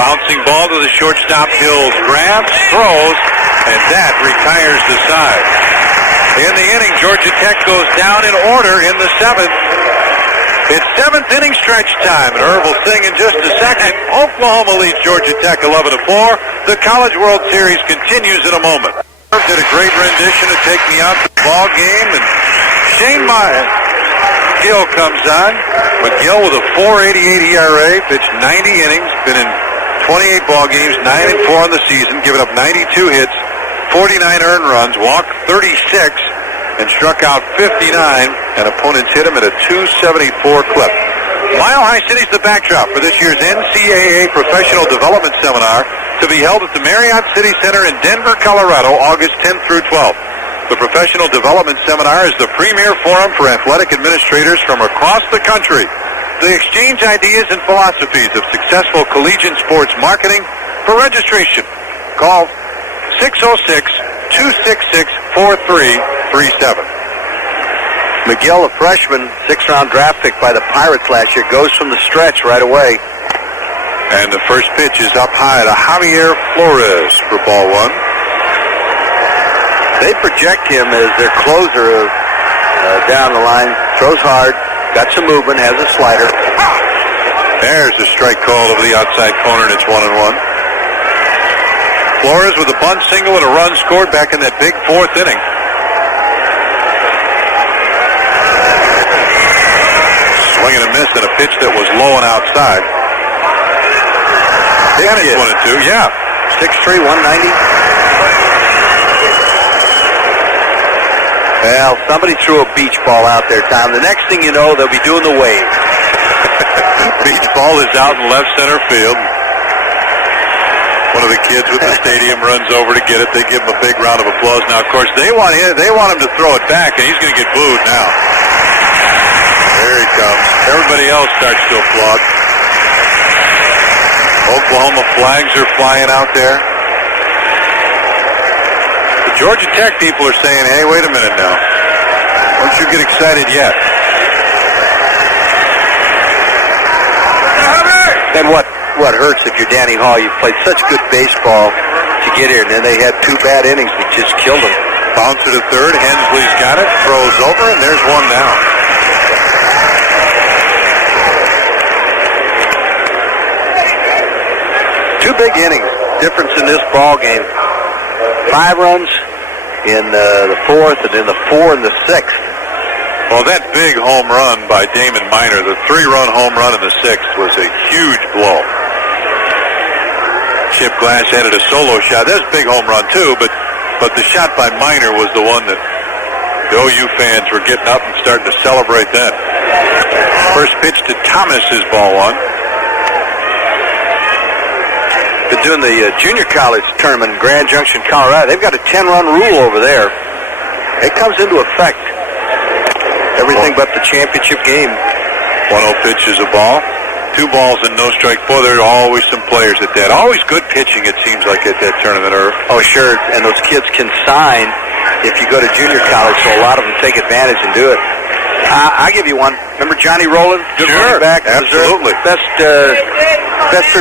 Bouncing ball to the shortstop. Hills grabs, throws, and that retires the side. In the inning, Georgia Tech goes down in order in the 7th. It's 7th inning stretch time, and Herb will sing in just a second. Oklahoma leads Georgia Tech 11-4. The College World Series continues in a moment. Herb did a great rendition of Take Me Out to the Ball Game, and Shane McGill comes on. McGill with a 4.88 ERA, pitched 90 innings, been in 28 ball games, 9-4 on the season, given up 92 hits, 49 earned runs, walked 36, and struck out 59, and opponents hit him at a 274 clip. Mile High City's the backdrop for this year's NCAA Professional Development Seminar to be held at the Marriott City Center in Denver, Colorado, August 10th through 12th. The Professional Development Seminar is the premier forum for athletic administrators from across the country. They exchange ideas and philosophies of successful collegiate sports marketing, For registration, call 606-266-4337. McGill, a freshman, 6th-round draft pick by the Pirates last year, goes from the stretch right away. And the first pitch is up high to Javier Flores for ball one. They project him as their closer down the line. Throws hard, got some movement, has a slider. There's a strike call over the outside corner, and it's 1-1. Flores with a bunt single and a run scored back in that big fourth inning. Swing and a miss and a pitch that was low and outside. And it's 1-2, yeah. 6'3", 190. Well, somebody threw a beach ball out there, Tom. The next thing you know, they'll be doing the wave. Beach ball is out in left center field. One of the kids with the stadium runs over to get it. They give him a big round of applause. Now, of course, they want him to throw it back, and he's going to get booed now. There he comes. Everybody else starts to applaud. Oklahoma flags are flying out there. The Georgia Tech people are saying, hey, wait a minute now. Don't you get excited yet. And what hurts if you're Danny Hall? You played such good baseball to get here, and then they had 2 bad innings that just killed them. Bouncer to third. Hensley's got it. Throws over, and there's one down. Two big innings. Difference in this ball game. 5 runs in the 4th, and then the 4 and the 6th. Well, that big home run by Damon Minor, the 3-run home run in the 6th, was a huge blow. Chip Glass added a solo shot. That's a big home run, too, but the shot by Minor was the one that the OU fans were getting up and starting to celebrate then. First pitch to Thomas is ball one. Been doing the junior college tournament in Grand Junction, Colorado. They've got a 10-run rule over there. It comes into effect. Everything but the championship game. 1-0 pitch is a ball. 2 balls and no strike. Boy, there are always some players at that. Always good pitching, it seems like, at that tournament, Irv. Oh, sure. And those kids can sign if you go to junior college, so a lot of them take advantage and do it. I'll give you one. Remember Johnny Rowland? Good running back. Absolutely. Best third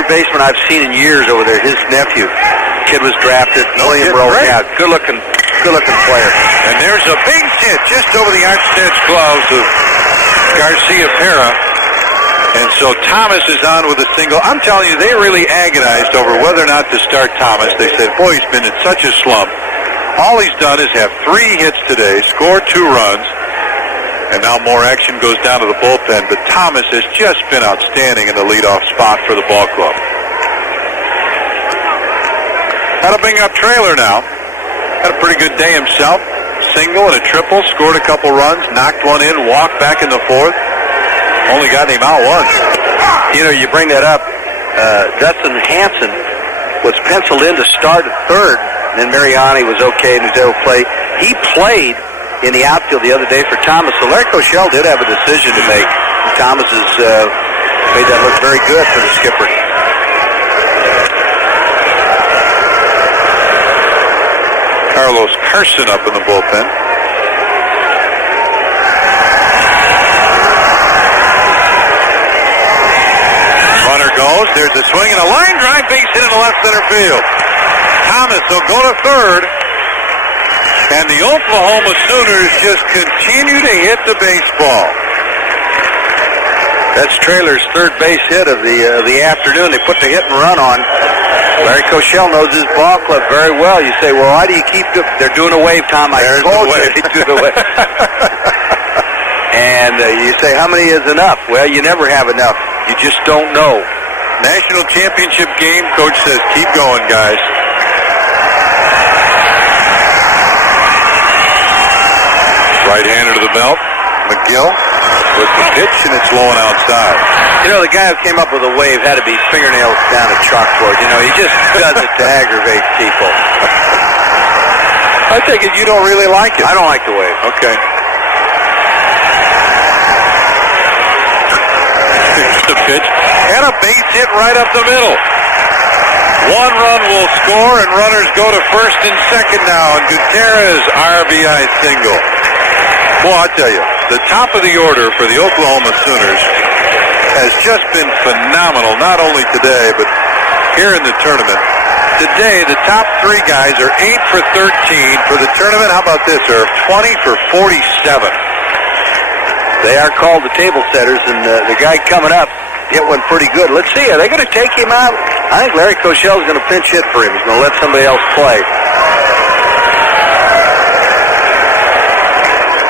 baseman I've seen in years over there. His nephew. Kid was drafted. William Rowland. Yeah, good-looking player. And there's a base hit just over the arch-edge gloves of Garcia Pera. And so Thomas is on with a single. I'm telling you, they really agonized over whether or not to start Thomas. They said, boy, he's been in such a slump. All he's done is have 3 hits today, score 2 runs, and now more action goes down to the bullpen. But Thomas has just been outstanding in the leadoff spot for the ball club. Had a bing-up trailer now. Had a pretty good day himself. Single and a triple, scored a couple runs, knocked one in, walked back in the 4th. Only got him out once. You know, you bring that up. Dustin Hanson was penciled in to start at 3rd, and then Mariani was okay and was able to play. He played in the outfield the other day for Thomas. So Larry Koshel did have a decision to make. Thomas has made that look very good for the skipper. Carlos Carson up in the bullpen. Runner goes. There's a swing and a line drive, base hit in the left center field. Thomas will go to 3rd. And the Oklahoma Sooners just continue to hit the baseball. That's Traylor's 3rd base hit of the afternoon. They put the hit and run on. Larry Koshel knows his ball club very well. You say, well, why do you keep doing? They're doing a wave, Tom. I told you they do the wave. And you say, how many is enough? Well, you never have enough. You just don't know. National championship game, coach says, keep going, guys. Right-hander to the belt. McGill with the pitch, and it's low and outside. You know, the guy who came up with the wave had to be fingernails down a chalkboard. You know, he just does it to aggravate people. I take it you don't really like it. I don't like the wave. Okay. Here's the pitch. And a base hit right up the middle. One run will score, and runners go to first and second now, and Gutierrez RBI single. Well, I tell you, the top of the order for the Oklahoma Sooners has just been phenomenal, not only today, but here in the tournament. Today, the top three guys are 8 for 13. For the tournament, how about this, Irv? 20 for 47. They are called the table setters, and the guy coming up hit one pretty good. Let's see, are they going to take him out? I think Larry Koshel is going to pinch hit for him. He's going to let somebody else play.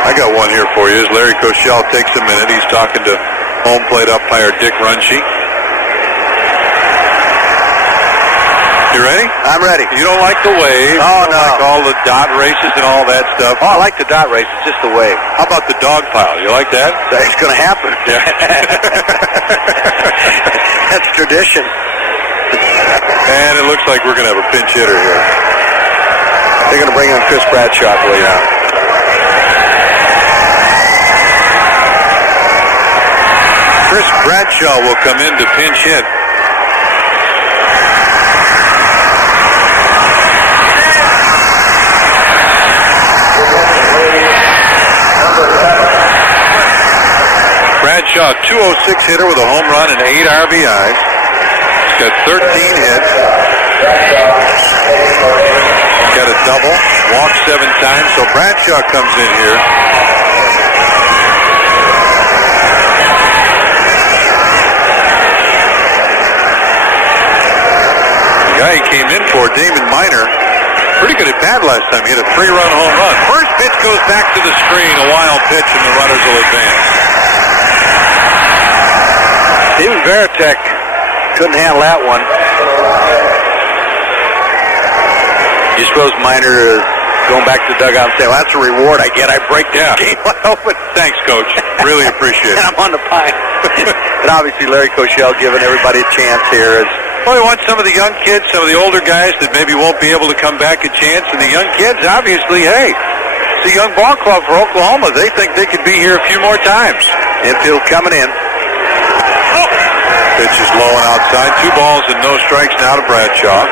I got one here for you. As Larry Koshel takes a minute, he's talking to home plate umpire Dick Runche. You ready? I'm ready. You don't like the wave? Oh, no. Like all the dot races and all that stuff? Oh, I like the dot races, just the wave. How about the dog pile? You like that? It's going to happen. Yeah. That's tradition. And it looks like we're going to have a pinch hitter here. They're going to bring on Chris Bradshaw, I believe. Yeah. Chris Bradshaw will come in to pinch hit. Bradshaw, 206 hitter with a home run and 8 RBIs. He's got 13 hits. Got a double, walked 7 times, so Bradshaw comes in here. The guy he came in for, Damon Minor, pretty good at bat last time. He hit a 3-run home run. First pitch goes back to the screen, a wild pitch, and the runners will advance. Even Varitek couldn't handle that one. You suppose Minor going back to the dugout and say, well, that's a reward I get. I break this game wide open. Thanks, Coach. Really appreciate it. And I'm on the pine. And obviously Larry Koshel giving everybody a chance here. Well, we want some of the young kids, some of the older guys that maybe won't be able to come back a chance. And the young kids, obviously, hey, it's a young ball club for Oklahoma. They think they could be here a few more times. Infield coming in. Pitch is low and outside. 2 balls and no strikes now to Bradshaw.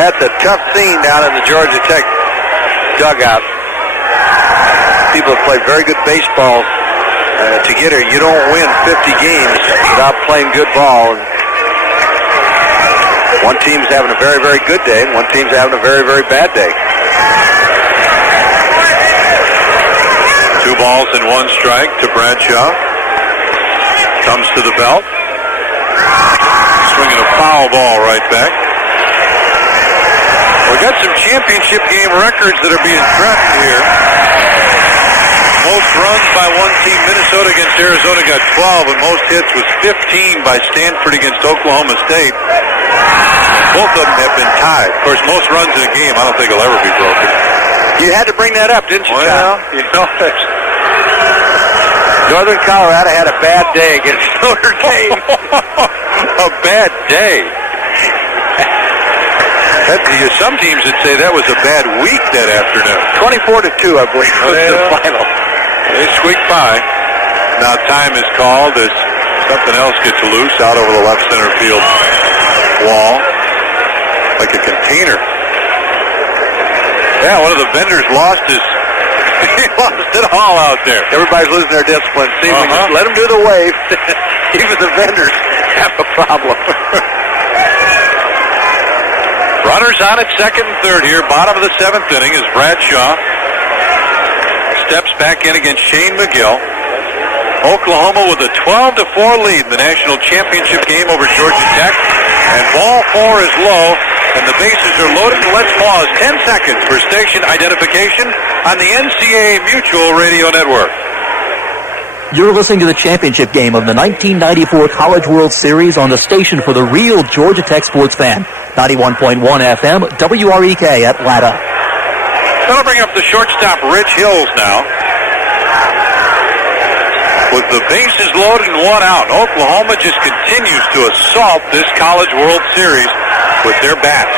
That's a tough scene down in the Georgia Tech dugout. People have played very good baseball to get here. You don't win 50 games without playing good ball. One team's having a very, very good day, and one team's having a very, very bad day. 2 balls and 1 strike to Bradshaw. Comes to the belt. Swinging a foul ball right back. We got some championship game records that are being threatened here. Most runs by one team, Minnesota against Arizona, got 12, and most hits was 15 by Stanford against Oklahoma State. Both of them have been tied. Of course, most runs in a game I don't think will ever be broken. You had to bring that up, didn't you, Well, John? You know, Northern Colorado had a bad day against Notre Dame. A bad day. Some teams would say that was a bad week that afternoon. 24-2, I believe, was the final. They squeaked by. Now time is called as something else gets loose out over the left center field wall, like a container. Yeah, one of the vendors lost his. He lost it all out there. Everybody's losing their discipline. See, we just let them do the wave. Even the vendors have a problem. Runners on at second and third here, bottom of the 7th inning, as Bradshaw steps back in against Shane McGill. Oklahoma with a 12-4 lead in the national championship game over Georgia Tech. And ball 4 is low, and the bases are loaded. Let's pause 10 seconds for station identification on the NCAA Mutual Radio Network. You're listening to the championship game of the 1994 College World Series on the station for the real Georgia Tech sports fan. 91.1 FM, WREK Atlanta. That'll bring up the shortstop, Rich Hills, now. With the bases loaded and 1 out, Oklahoma just continues to assault this College World Series with their bats.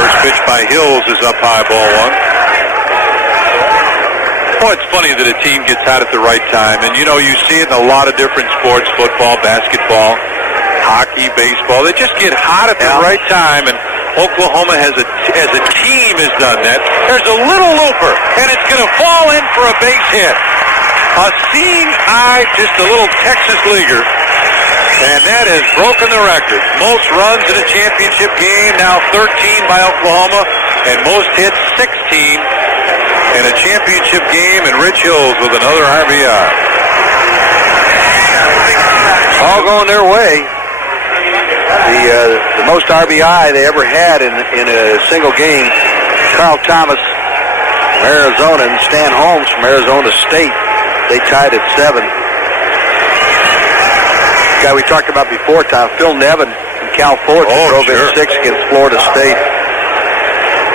First pitch by Hills is up high, ball 1. Oh, it's funny that a team gets hot at the right time. And, you know, you see it in a lot of different sports, football, basketball, hockey, baseball. They just get hot at the right time, and Oklahoma as a team has done that. There's a little looper, and it's going to fall in for a base hit. A seeing eye, just a little Texas leaguer, and that has broken the record. Most runs in a championship game, now 13 by Oklahoma, and most hits, 16. In a championship game, and Rich Hills with another RBI. All going their way. The most RBI they ever had in a single game, Carl Thomas from Arizona and Stan Holmes from Arizona State. They tied at 7. The guy we talked about before, Tom, Phil Nevin from Cal Ford, drove in 6 against Florida State.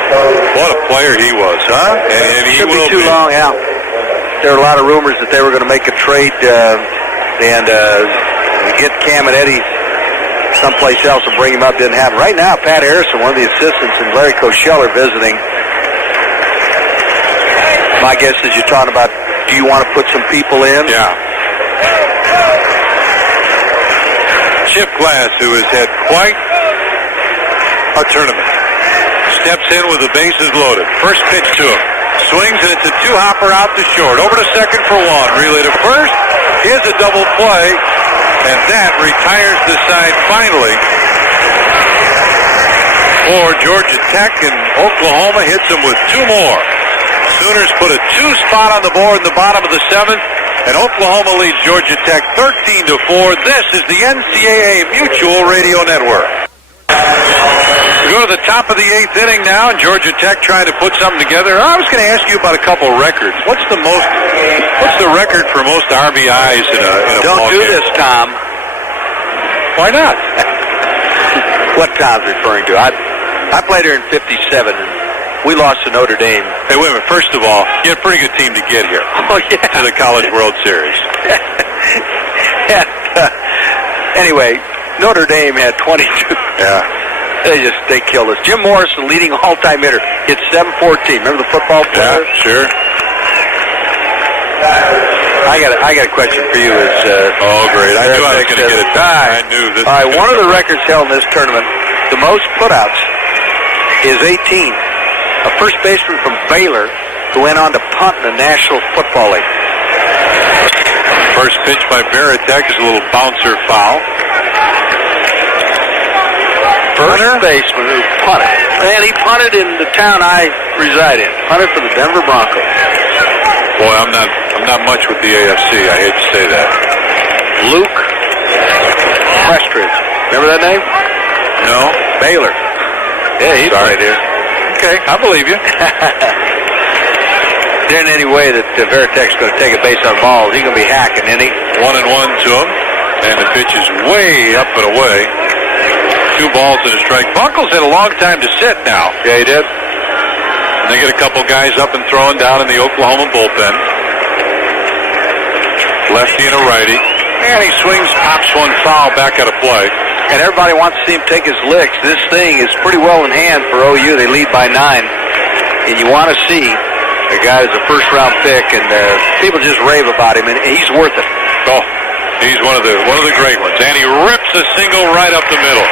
What a player he was, huh? And he Should be will too long out. There were a lot of rumors that they were going to make a trade and get Cam and Eddie someplace else and bring him up. Didn't happen. Right now, Pat Harrison, one of the assistants, and Larry Koshel are visiting. My guess is you're talking about, do you want to put some people in? Yeah. Chip Glass, who has had quite a tournament, steps in with the bases loaded. First pitch to him. Swings, and it's a two-hopper out to short. Over to second for one. Relay to first. Here's a double play, and that retires the side finally for Georgia Tech, and Oklahoma hits them with 2 more. Sooners put a 2 spot on the board in the bottom of the 7th, and Oklahoma leads Georgia Tech 13-4. This is the NCAA Mutual Radio Network. We go to the top of the 8th inning now, and Georgia Tech trying to put something together. I was going to ask you about a couple records. What's the record for most RBIs in a Don't ball do game? this, Tom. Why not? What Tom's referring to? I played here in 57, and we lost to Notre Dame. Hey, wait a minute. First of all, you had a pretty good team to get here Oh, yeah. to the College World Series. Anyway, Notre Dame had 22. Yeah. They killed us. Jim Morris, the leading all-time hitter, hit 714. Remember the football player? Yeah, sure. I got a question for you. Oh, great. I knew I was going to get it done. I knew this. All right, one of the records held in this tournament, the most putouts is 18. A first baseman from Baylor who went on to punt in the National Football League. First pitch by Veritek is a little bouncer foul. First baseman who punted. And he punted in the town I reside in. Punted for the Denver Broncos. Boy, I'm not much with the AFC. I hate to say that. Luke Prestridge. Remember that name? No. Baylor. Yeah, he played here. Okay, I believe you. There ain't any way that Veritek's going to take a base on balls. He's going to be hacking, isn't he? 1-1 to him, and the pitch is way up and away. 2 balls and a strike. Buckles had a long time to sit now. Yeah, he did. And they get a couple guys up and throwing down in the Oklahoma bullpen. Lefty and a righty. And he swings, pops one foul back out of play. And everybody wants to see him take his licks. This thing is pretty well in hand for OU. They lead by 9. And you want to see a guy who's a first-round pick, and people just rave about him, and he's worth it. Oh, he's one of the great ones. And he rips a single right up the middle.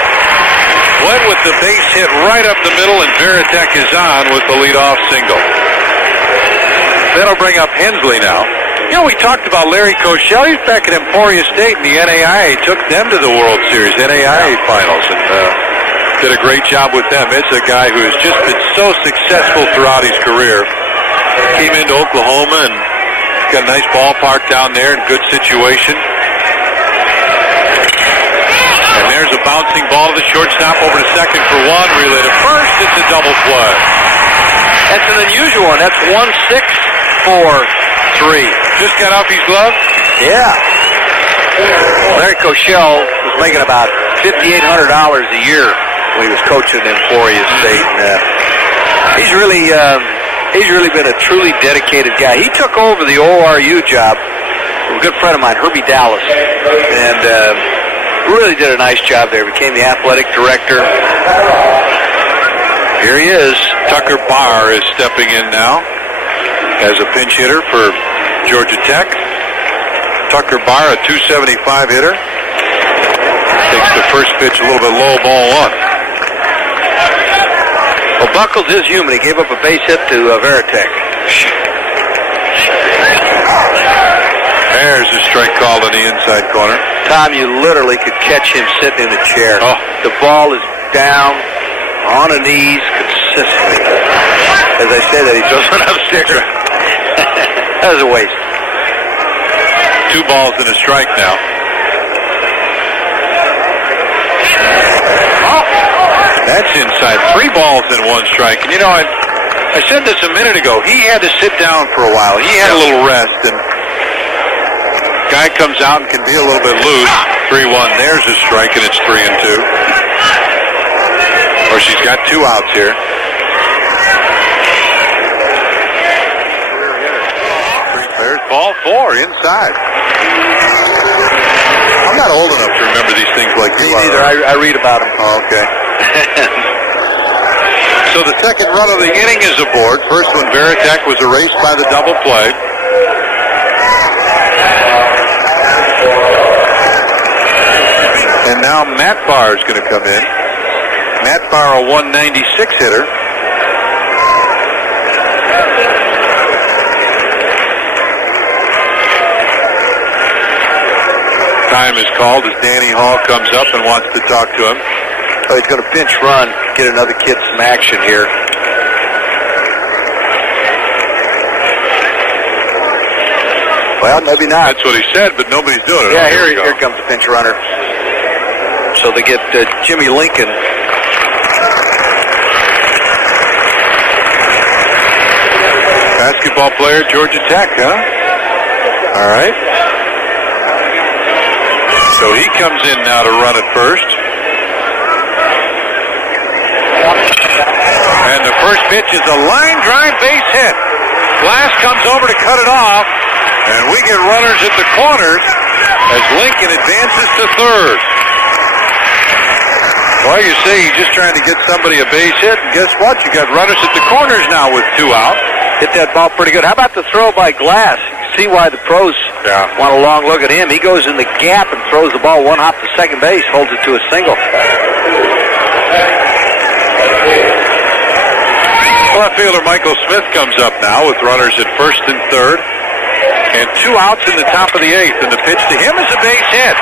Went with the base hit right up the middle, and Veritek is on with the leadoff single. That'll bring up Hensley now. You know, we talked about Larry Koshel. He's back at Emporia State in the NAIA. Took them to the World Series, NAIA finals, and did a great job with them. It's a guy who has just been so successful throughout his career. Came into Oklahoma and got a nice ballpark down there in good situation. And there's a bouncing ball to the shortstop over to second for one. Relay to first. It's a double play. That's an unusual one. That's 1-6-4-3. Just got off his glove? Yeah. Larry Koshel was making about $5,800 a year when he was coaching in Emporia State. And, he's really been a truly dedicated guy. He took over the ORU job from a good friend of mine, Herbie Dallas, and really did a nice job there. Became the athletic director. Here he is. Tucker Barr is stepping in now. as a pinch hitter for Georgia Tech. Tucker Barr, a .275 hitter. Takes the first pitch a little bit low, ball one. Well, Buckles is human. He gave up a base hit to Veritek. There's a strike called in the inside corner. Tom, you literally could catch him sitting in a chair. Oh. The ball is down on the knees consistently. As I say that, he throws it upstairs. That was a waste. 2 balls and a strike now. That's inside. 3 balls and 1 strike. And you know, I said this a minute ago. He had to sit down for a while. He had a little rest, and guy comes out and can be a little bit loose. 3-1. There's a strike, and it's 3-2. Or she's got 2 outs here. There's ball 4 inside. I'm not old enough to remember these things like you Me neither. are. I read about him. Oh, okay. So the second run of the inning is aboard. First one, Veritek, was erased by the double play. And now Matt Barr is going to come in. Matt Barr, a 196 hitter. Time is called as Danny Hall comes up and wants to talk to him. Oh, he's going to pinch run, get another kid some action here. Well, maybe not. That's what he said, but nobody's doing it. Yeah, Oh, here comes the pinch runner. So they get Jimmy Lincoln. Basketball player, Georgia Tech, huh? All right. So he comes in now to run at first. And the first pitch is a line drive base hit. Glass comes over to cut it off. And we get runners at the corners as Lincoln advances to third. Well, you say he's just trying to get somebody a base hit, and guess what? You got runners at the corners now with 2 out. Hit that ball pretty good. How about the throw by Glass? See why the pros want a long look at him. He goes in the gap and throws the ball 1 hop to second base, holds it to a single. Left fielder Michael Smith comes up now with runners at first and third. And 2 outs in the top of the 8th. And the pitch to him is a base hit.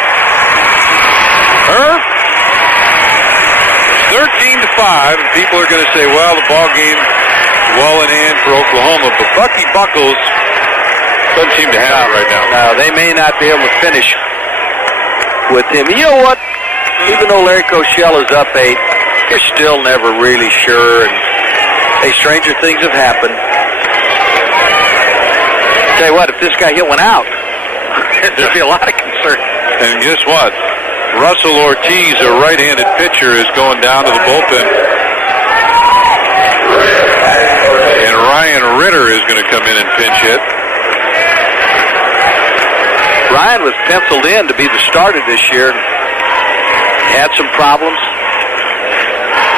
Irv, 13-5. And people are going to say, well, the ball game is well in hand for Oklahoma. But Bucky Buckles doesn't seem to have it right now. No, they may not be able to finish with him. You know what? Even though Larry Koshel is up 8, you're still never really sure. And hey, stranger things have happened. Tell you what, if this guy hit one out, there'd be a lot of concern. And guess what? Russell Ortiz, a right-handed pitcher, is going down to the bullpen. And Ryan Ritter is going to come in and pinch hit. Ryan was penciled in to be the starter this year. Had some problems.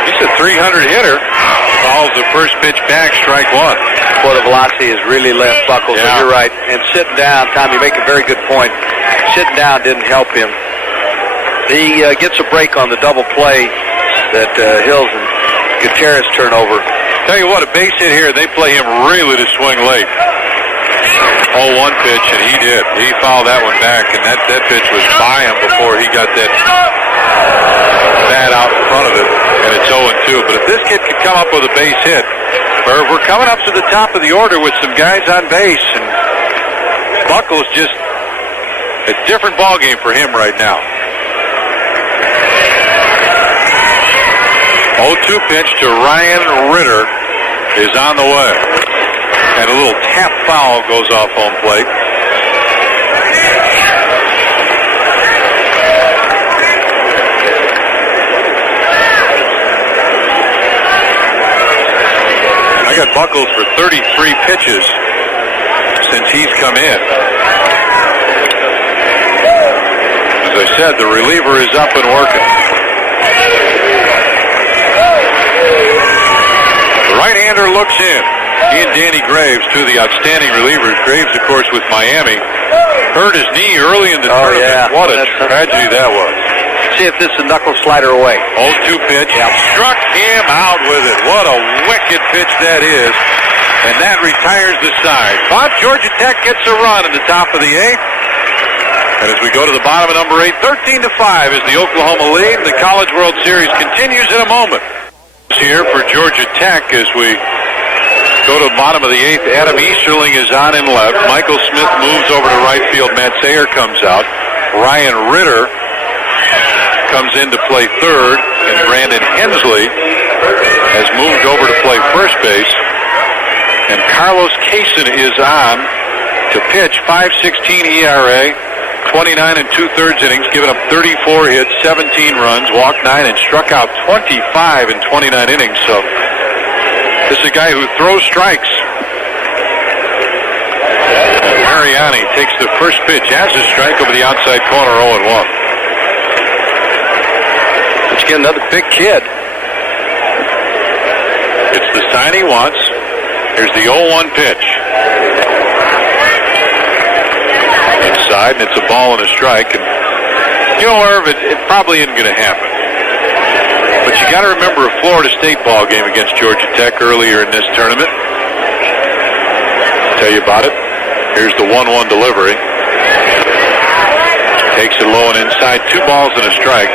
He's a 300 hitter. Calls the first pitch back, strike 1. Boy, the velocity has really left Buckles. Yeah. You're right. And sitting down, Tom, you make a very good point. Sitting down didn't help him. He gets a break on the double play that Hills and Gutierrez turn over. Tell you what, a base hit here, they play him really to swing late. 0-1 pitch, and he did. He fouled that one back, and that pitch was by him before he got that bat out in front of him, and it's 0-2. But if this kid could come up with a base hit, we're coming up to the top of the order with some guys on base, and Buckles just a different ball game for him right now. 0-2 pitch to Ryan Ritter is on the way. And a little tap foul goes off home plate. I got Buckles for 33 pitches since he's come in. As I said, the reliever is up and working. The right-hander looks in. He and Danny Graves, two of the outstanding relievers. Graves, of course, with Miami, hurt his knee early in the tournament. Yeah. What a tragedy that was. See if this is a knuckle slider away. 0-2 pitch. Struck him out with it. What a wicked pitch that is. And that retires the side. But Georgia Tech gets a run in the top of the 8th. And as we go to the bottom of number 8, 13-5 is the Oklahoma lead. The College World Series continues in a moment. Here for Georgia Tech as we go to the bottom of the 8th. Adam Easterling is on in left. Michael Smith moves over to right field. Matt Sayer comes out. Ryan Ritter comes in to play third. And Brandon Hensley has moved over to play first base. And Carlos Kaysen is on to pitch. 5.16 ERA. 29 and 2/3 innings, given up 34 hits, 17 runs, walked 9, and struck out 25 in 29 innings. So this is a guy who throws strikes. And Mariani takes the first pitch as a strike over the outside corner, 0-1. Let's get another big kid. It's the sign he wants. Here's the 0-1 pitch. Inside, and it's a ball and a strike. And you know, Irv, it probably isn't going to happen. But you got to remember a Florida State ball game against Georgia Tech earlier in this tournament. Tell you about it. Here's the 1-1 delivery. Takes it low and inside. 2 balls and a strike.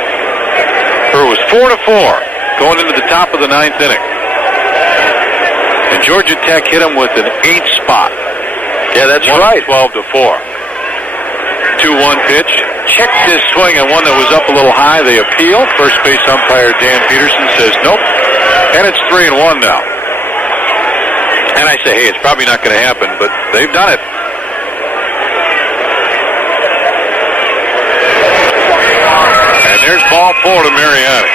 It was 4-4 going into the top of the 9th inning. And Georgia Tech hit him with an 8 spot. Yeah, that's right. 12-4. 2-1 pitch. Checked his swing on one that was up a little high. They appeal. First base umpire Dan Peterson says nope. And it's 3-1 now. And I say, hey, it's probably not going to happen, but they've done it. And there's ball 4 to Mariani.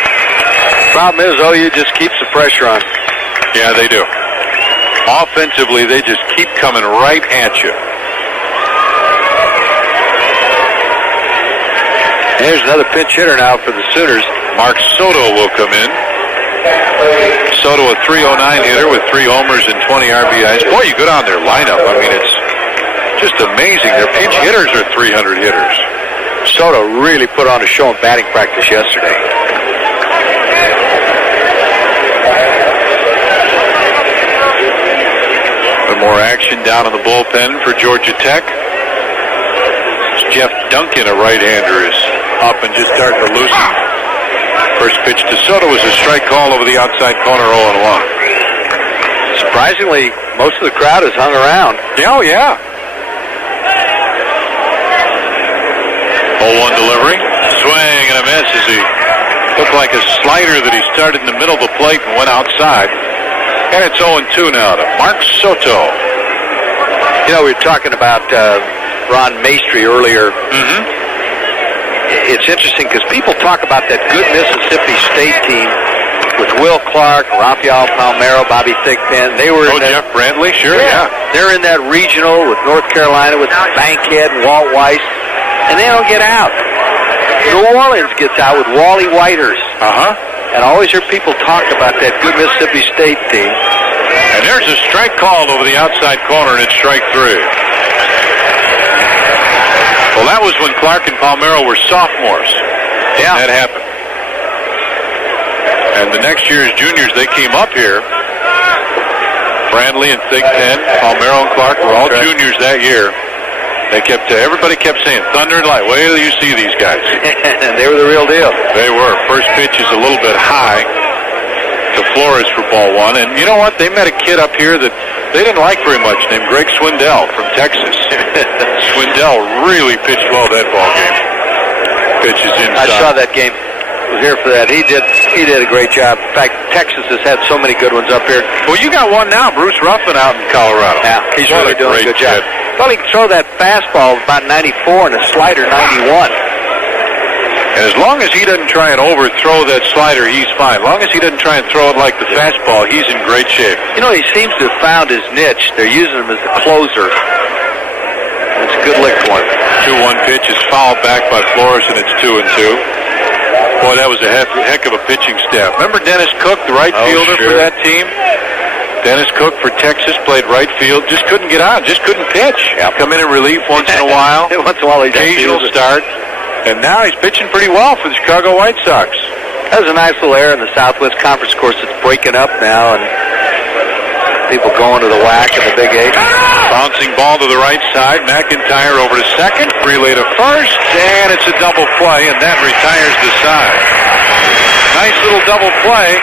Problem is, OU just keeps the pressure on. Yeah, they do. Offensively, they just keep coming right at you. There's another pinch hitter now for the Sooners. Mark Soto will come in. Soto, a .309 hitter with 3 homers and 20 RBIs. Boy, you go down their lineup. I mean, it's just amazing. Their pinch hitters are 300 hitters. Soto really put on a show in batting practice yesterday. More action down in the bullpen for Georgia Tech. Jeff Duncan, a right-hander, is up and just starting to loosen. First pitch to Soto was a strike call over the outside corner, 0-1. Surprisingly, most of the crowd has hung around. Oh, yeah. 0-1 delivery. Swing and a miss as he looked like a slider that he started in the middle of the plate and went outside. And it's 0-2 now to Mark Soto. You know, we were talking about Ron Maestri earlier. Mm-hmm. It's interesting because people talk about that good Mississippi State team with Will Clark, Rafael Palmeiro, Bobby Thigpen. They were Jeff Brantley, sure, yeah. They're in that regional with North Carolina with Bankhead and Walt Weiss, and they don't get out. New Orleans gets out with Wally Whitehurst. And I always hear people talk about that good Mississippi State team. And there's a strike called over the outside corner, and it's strike 3. Well, that was when Clark and Palmeiro were sophomores. Yeah. That happened. And the next year's juniors, they came up here. Brantley and Thigpen, Palmeiro and Clark were all juniors that year. They kept, everybody kept saying, thunder and light, wait till you see these guys. And they were the real deal. They were. First pitch is a little bit high to Flores for ball 1. And you know what? They met a kid up here that they didn't like very much named Greg Swindell from Texas. Swindell really pitched well that ball game. Pitches inside. I saw that game. Was here for that. He did a great job. In fact, Texas has had so many good ones up here. Well, you got one now, Bruce Ruffin out in Colorado. Yeah, he's really doing a good job. Well, he can throw that fastball about 94 and a slider 91. And as long as he doesn't try and overthrow that slider, he's fine. As long as he doesn't try and throw it like the fastball, he's in great shape. You know, he seems to have found his niche. They're using him as a closer. It's a good lick for him. 2-1 pitch is fouled back by Flores, and it's 2-2. Boy, that was a heck of a pitching staff. Remember Dennis Cook, the right fielder for that team? Dennis Cook for Texas played right field. Just couldn't get on. Just couldn't pitch. Come in relief once in a while. Once in a while, occasional start. And now he's pitching pretty well for the Chicago White Sox. That was a nice little air in the Southwest Conference course. It's breaking up now, and people going to the whack in the Big 8. Bouncing ball to the right side. McIntyre over to second. Relay to first. And it's a double play, and that retires the side. Nice little double play.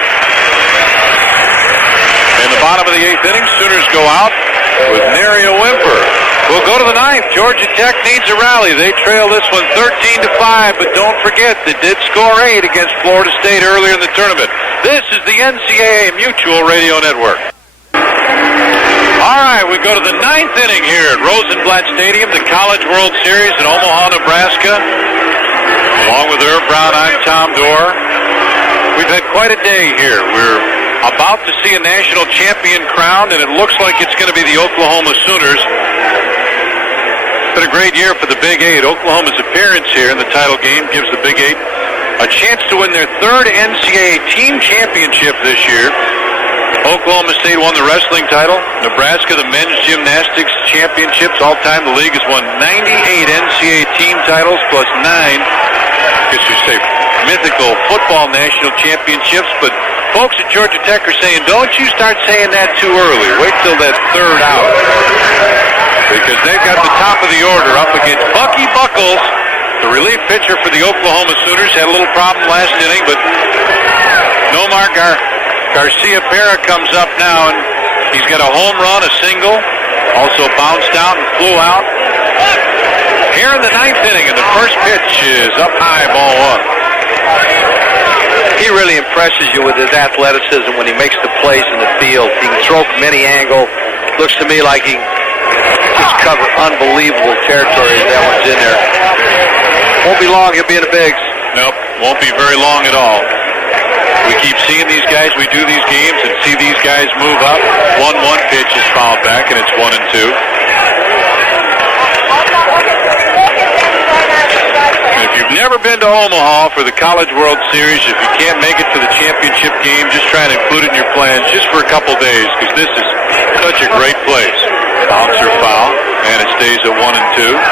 In the bottom of the 8th inning, Sooners go out with nary a whimper. We'll go to the 9th. Georgia Tech needs a rally. They trail this one 13-5, but don't forget they did score 8 against Florida State earlier in the tournament. This is the NCAA Mutual Radio Network. All right, we go to the 9th inning here at Rosenblatt Stadium, the College World Series in Omaha, Nebraska. Along with Irv Brown, I'm Tom Dore. We've had quite a day here. We're about to see a national champion crowned, and it looks like it's going to be the Oklahoma Sooners. It's been a great year for the Big 8. Oklahoma's appearance here in the title game gives the Big 8 a chance to win their 3rd NCAA team championship this year. Oklahoma State won the wrestling title. Nebraska, the men's gymnastics championships. All time, the league has won 98 NCAA team titles plus 9, I guess you say, mythical football national championships. But folks at Georgia Tech are saying, don't you start saying that too early. Wait till that 3rd out. Because they've got the top of the order up against Bucky Buckles, the relief pitcher for the Oklahoma Sooners. Had a little problem last inning, but Nomar Garcia-Pera comes up now, and he's got a home run, a single, also bounced out and flew out. Here in the 9th inning, and the first pitch is up high, ball 1. He really impresses you with his athleticism when he makes the plays in the field. He can throw from any angle. Looks to me like he just cover unbelievable territory as that one's in there. Won't be long, he'll be in the bigs. Nope, won't be very long at all. We keep seeing these guys, we do these games and see these guys move up. 1-1 pitch is fouled back, and it's 1-2. If you've never been to Omaha for the College World Series, if you can't make it to the championship game, just try to include it in your plans just for a couple days, because this is such a great place. Bouncer foul, and it stays at 1-2. All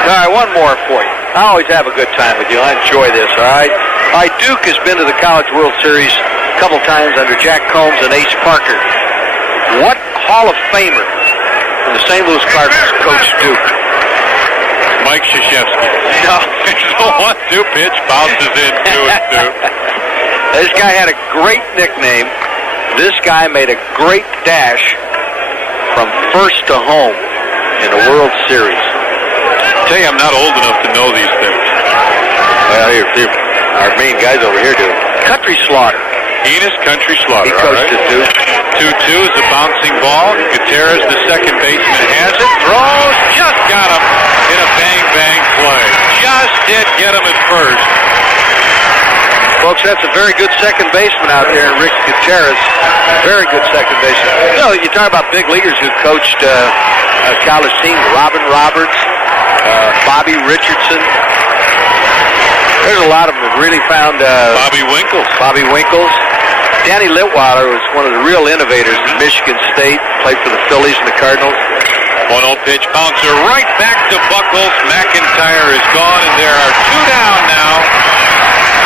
right, one more for you. I always have a good time with you. I enjoy this, all right? All right, Duke has been to the College World Series a couple times under Jack Combs and Ace Parker. What Hall of Famer from the St. Louis Cardinals coached Duke? Mike Krzyzewski. No. It's a 1-2 pitch, bounces in 2-2. This guy had a great nickname. This guy made a great dash from first to home in a World Series. I tell you, I'm not old enough to know these things. Well, here, our main guys over here do. Country Slaughter. Enos Country Slaughter. He coached at Duke. 2-2 is a bouncing ball. Gutierrez, the second baseman, has it. Throws. Just got him in a bang-bang play. Just did get him at first. Folks, that's a very good second baseman out there, Rick Gutierrez. Very good second baseman. You know, you talk about big leaguers who coached college teams. Robin Roberts, Bobby Richardson. There's a lot of them that really found... Bobby Winkles. Danny Litweiler was one of the real innovators at Michigan State. Played for the Phillies and the Cardinals. 1-0 pitch, bouncer right back to Buckles. McIntyre is gone, and there are 2 down now.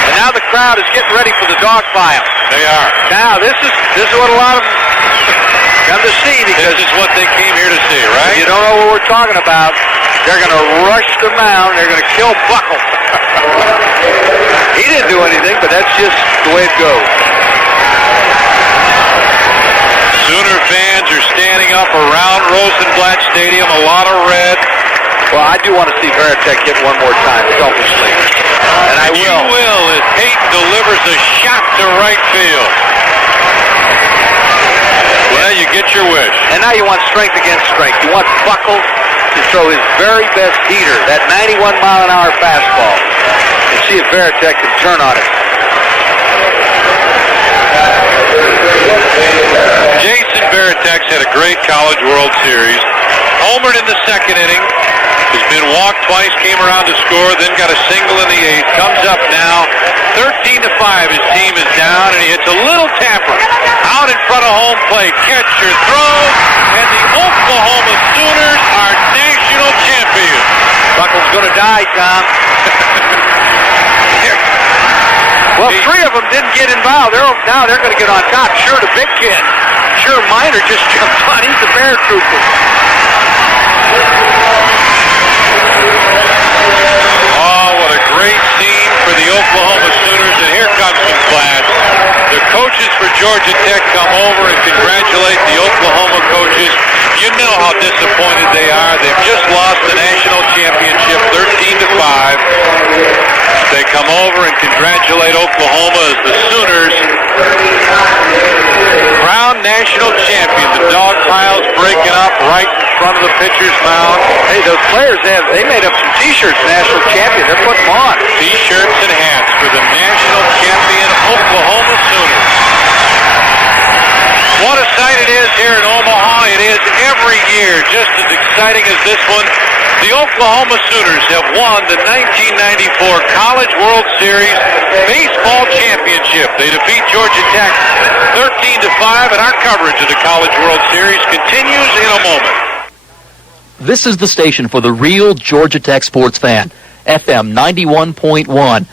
And now the crowd is getting ready for the dog pile. They are. Now, this is what a lot of them come to see, because this is what they came here to see, right? If you don't know what we're talking about, they're going to rush the mound. They're going to kill Buckles. He didn't do anything, but that's just the way it goes. Sooner fans are standing up around Rosenblatt Stadium. A lot of red. Well, I do want to see Varitek hit one more time, selfishly. And I will. You will, as Peyton delivers a shot to right field. Well, you get your wish. And now you want strength against strength. You want Buckles to throw his very best heater, that 91-mile-an-hour fastball, and see if Varitek can turn on it. Jason Varitek's had a great College World Series. Homered in the second inning. Has been walked twice, came around to score, then got a single in the 8th. Comes up now, 13-5. His team is down, and he hits a little tapper out down in front of home plate. Catcher throws, and the Oklahoma Sooners are national champions. Buckle's going to die, Tom. Well, three of them didn't get involved. Now they're going to get on top. Sure, the big kid. Sure, Miner just jumped on. He's the paratrooper. Oh, what a great scene for the Oklahoma Sooners, and here comes some class. The coaches for Georgia Tech come over and congratulate the Oklahoma coaches. You know how disappointed they are. They've just lost the national championship 13-5. They come over and congratulate Oklahoma as the Sooners crowned national champion. The dog pile's breaking up right in front of the pitcher's mound. Hey, those players they made up some T-shirts, national champion. They're putting them on. T-shirts and hats for the national champion Oklahoma Sooners. What a sight it is here in Omaha. It is every year, just as exciting as this one. The Oklahoma Sooners have won the 1994 College World Series Baseball Championship. They defeat Georgia Tech 13-5, and our coverage of the College World Series continues in a moment. This is the station for the real Georgia Tech sports fan, FM 91.1.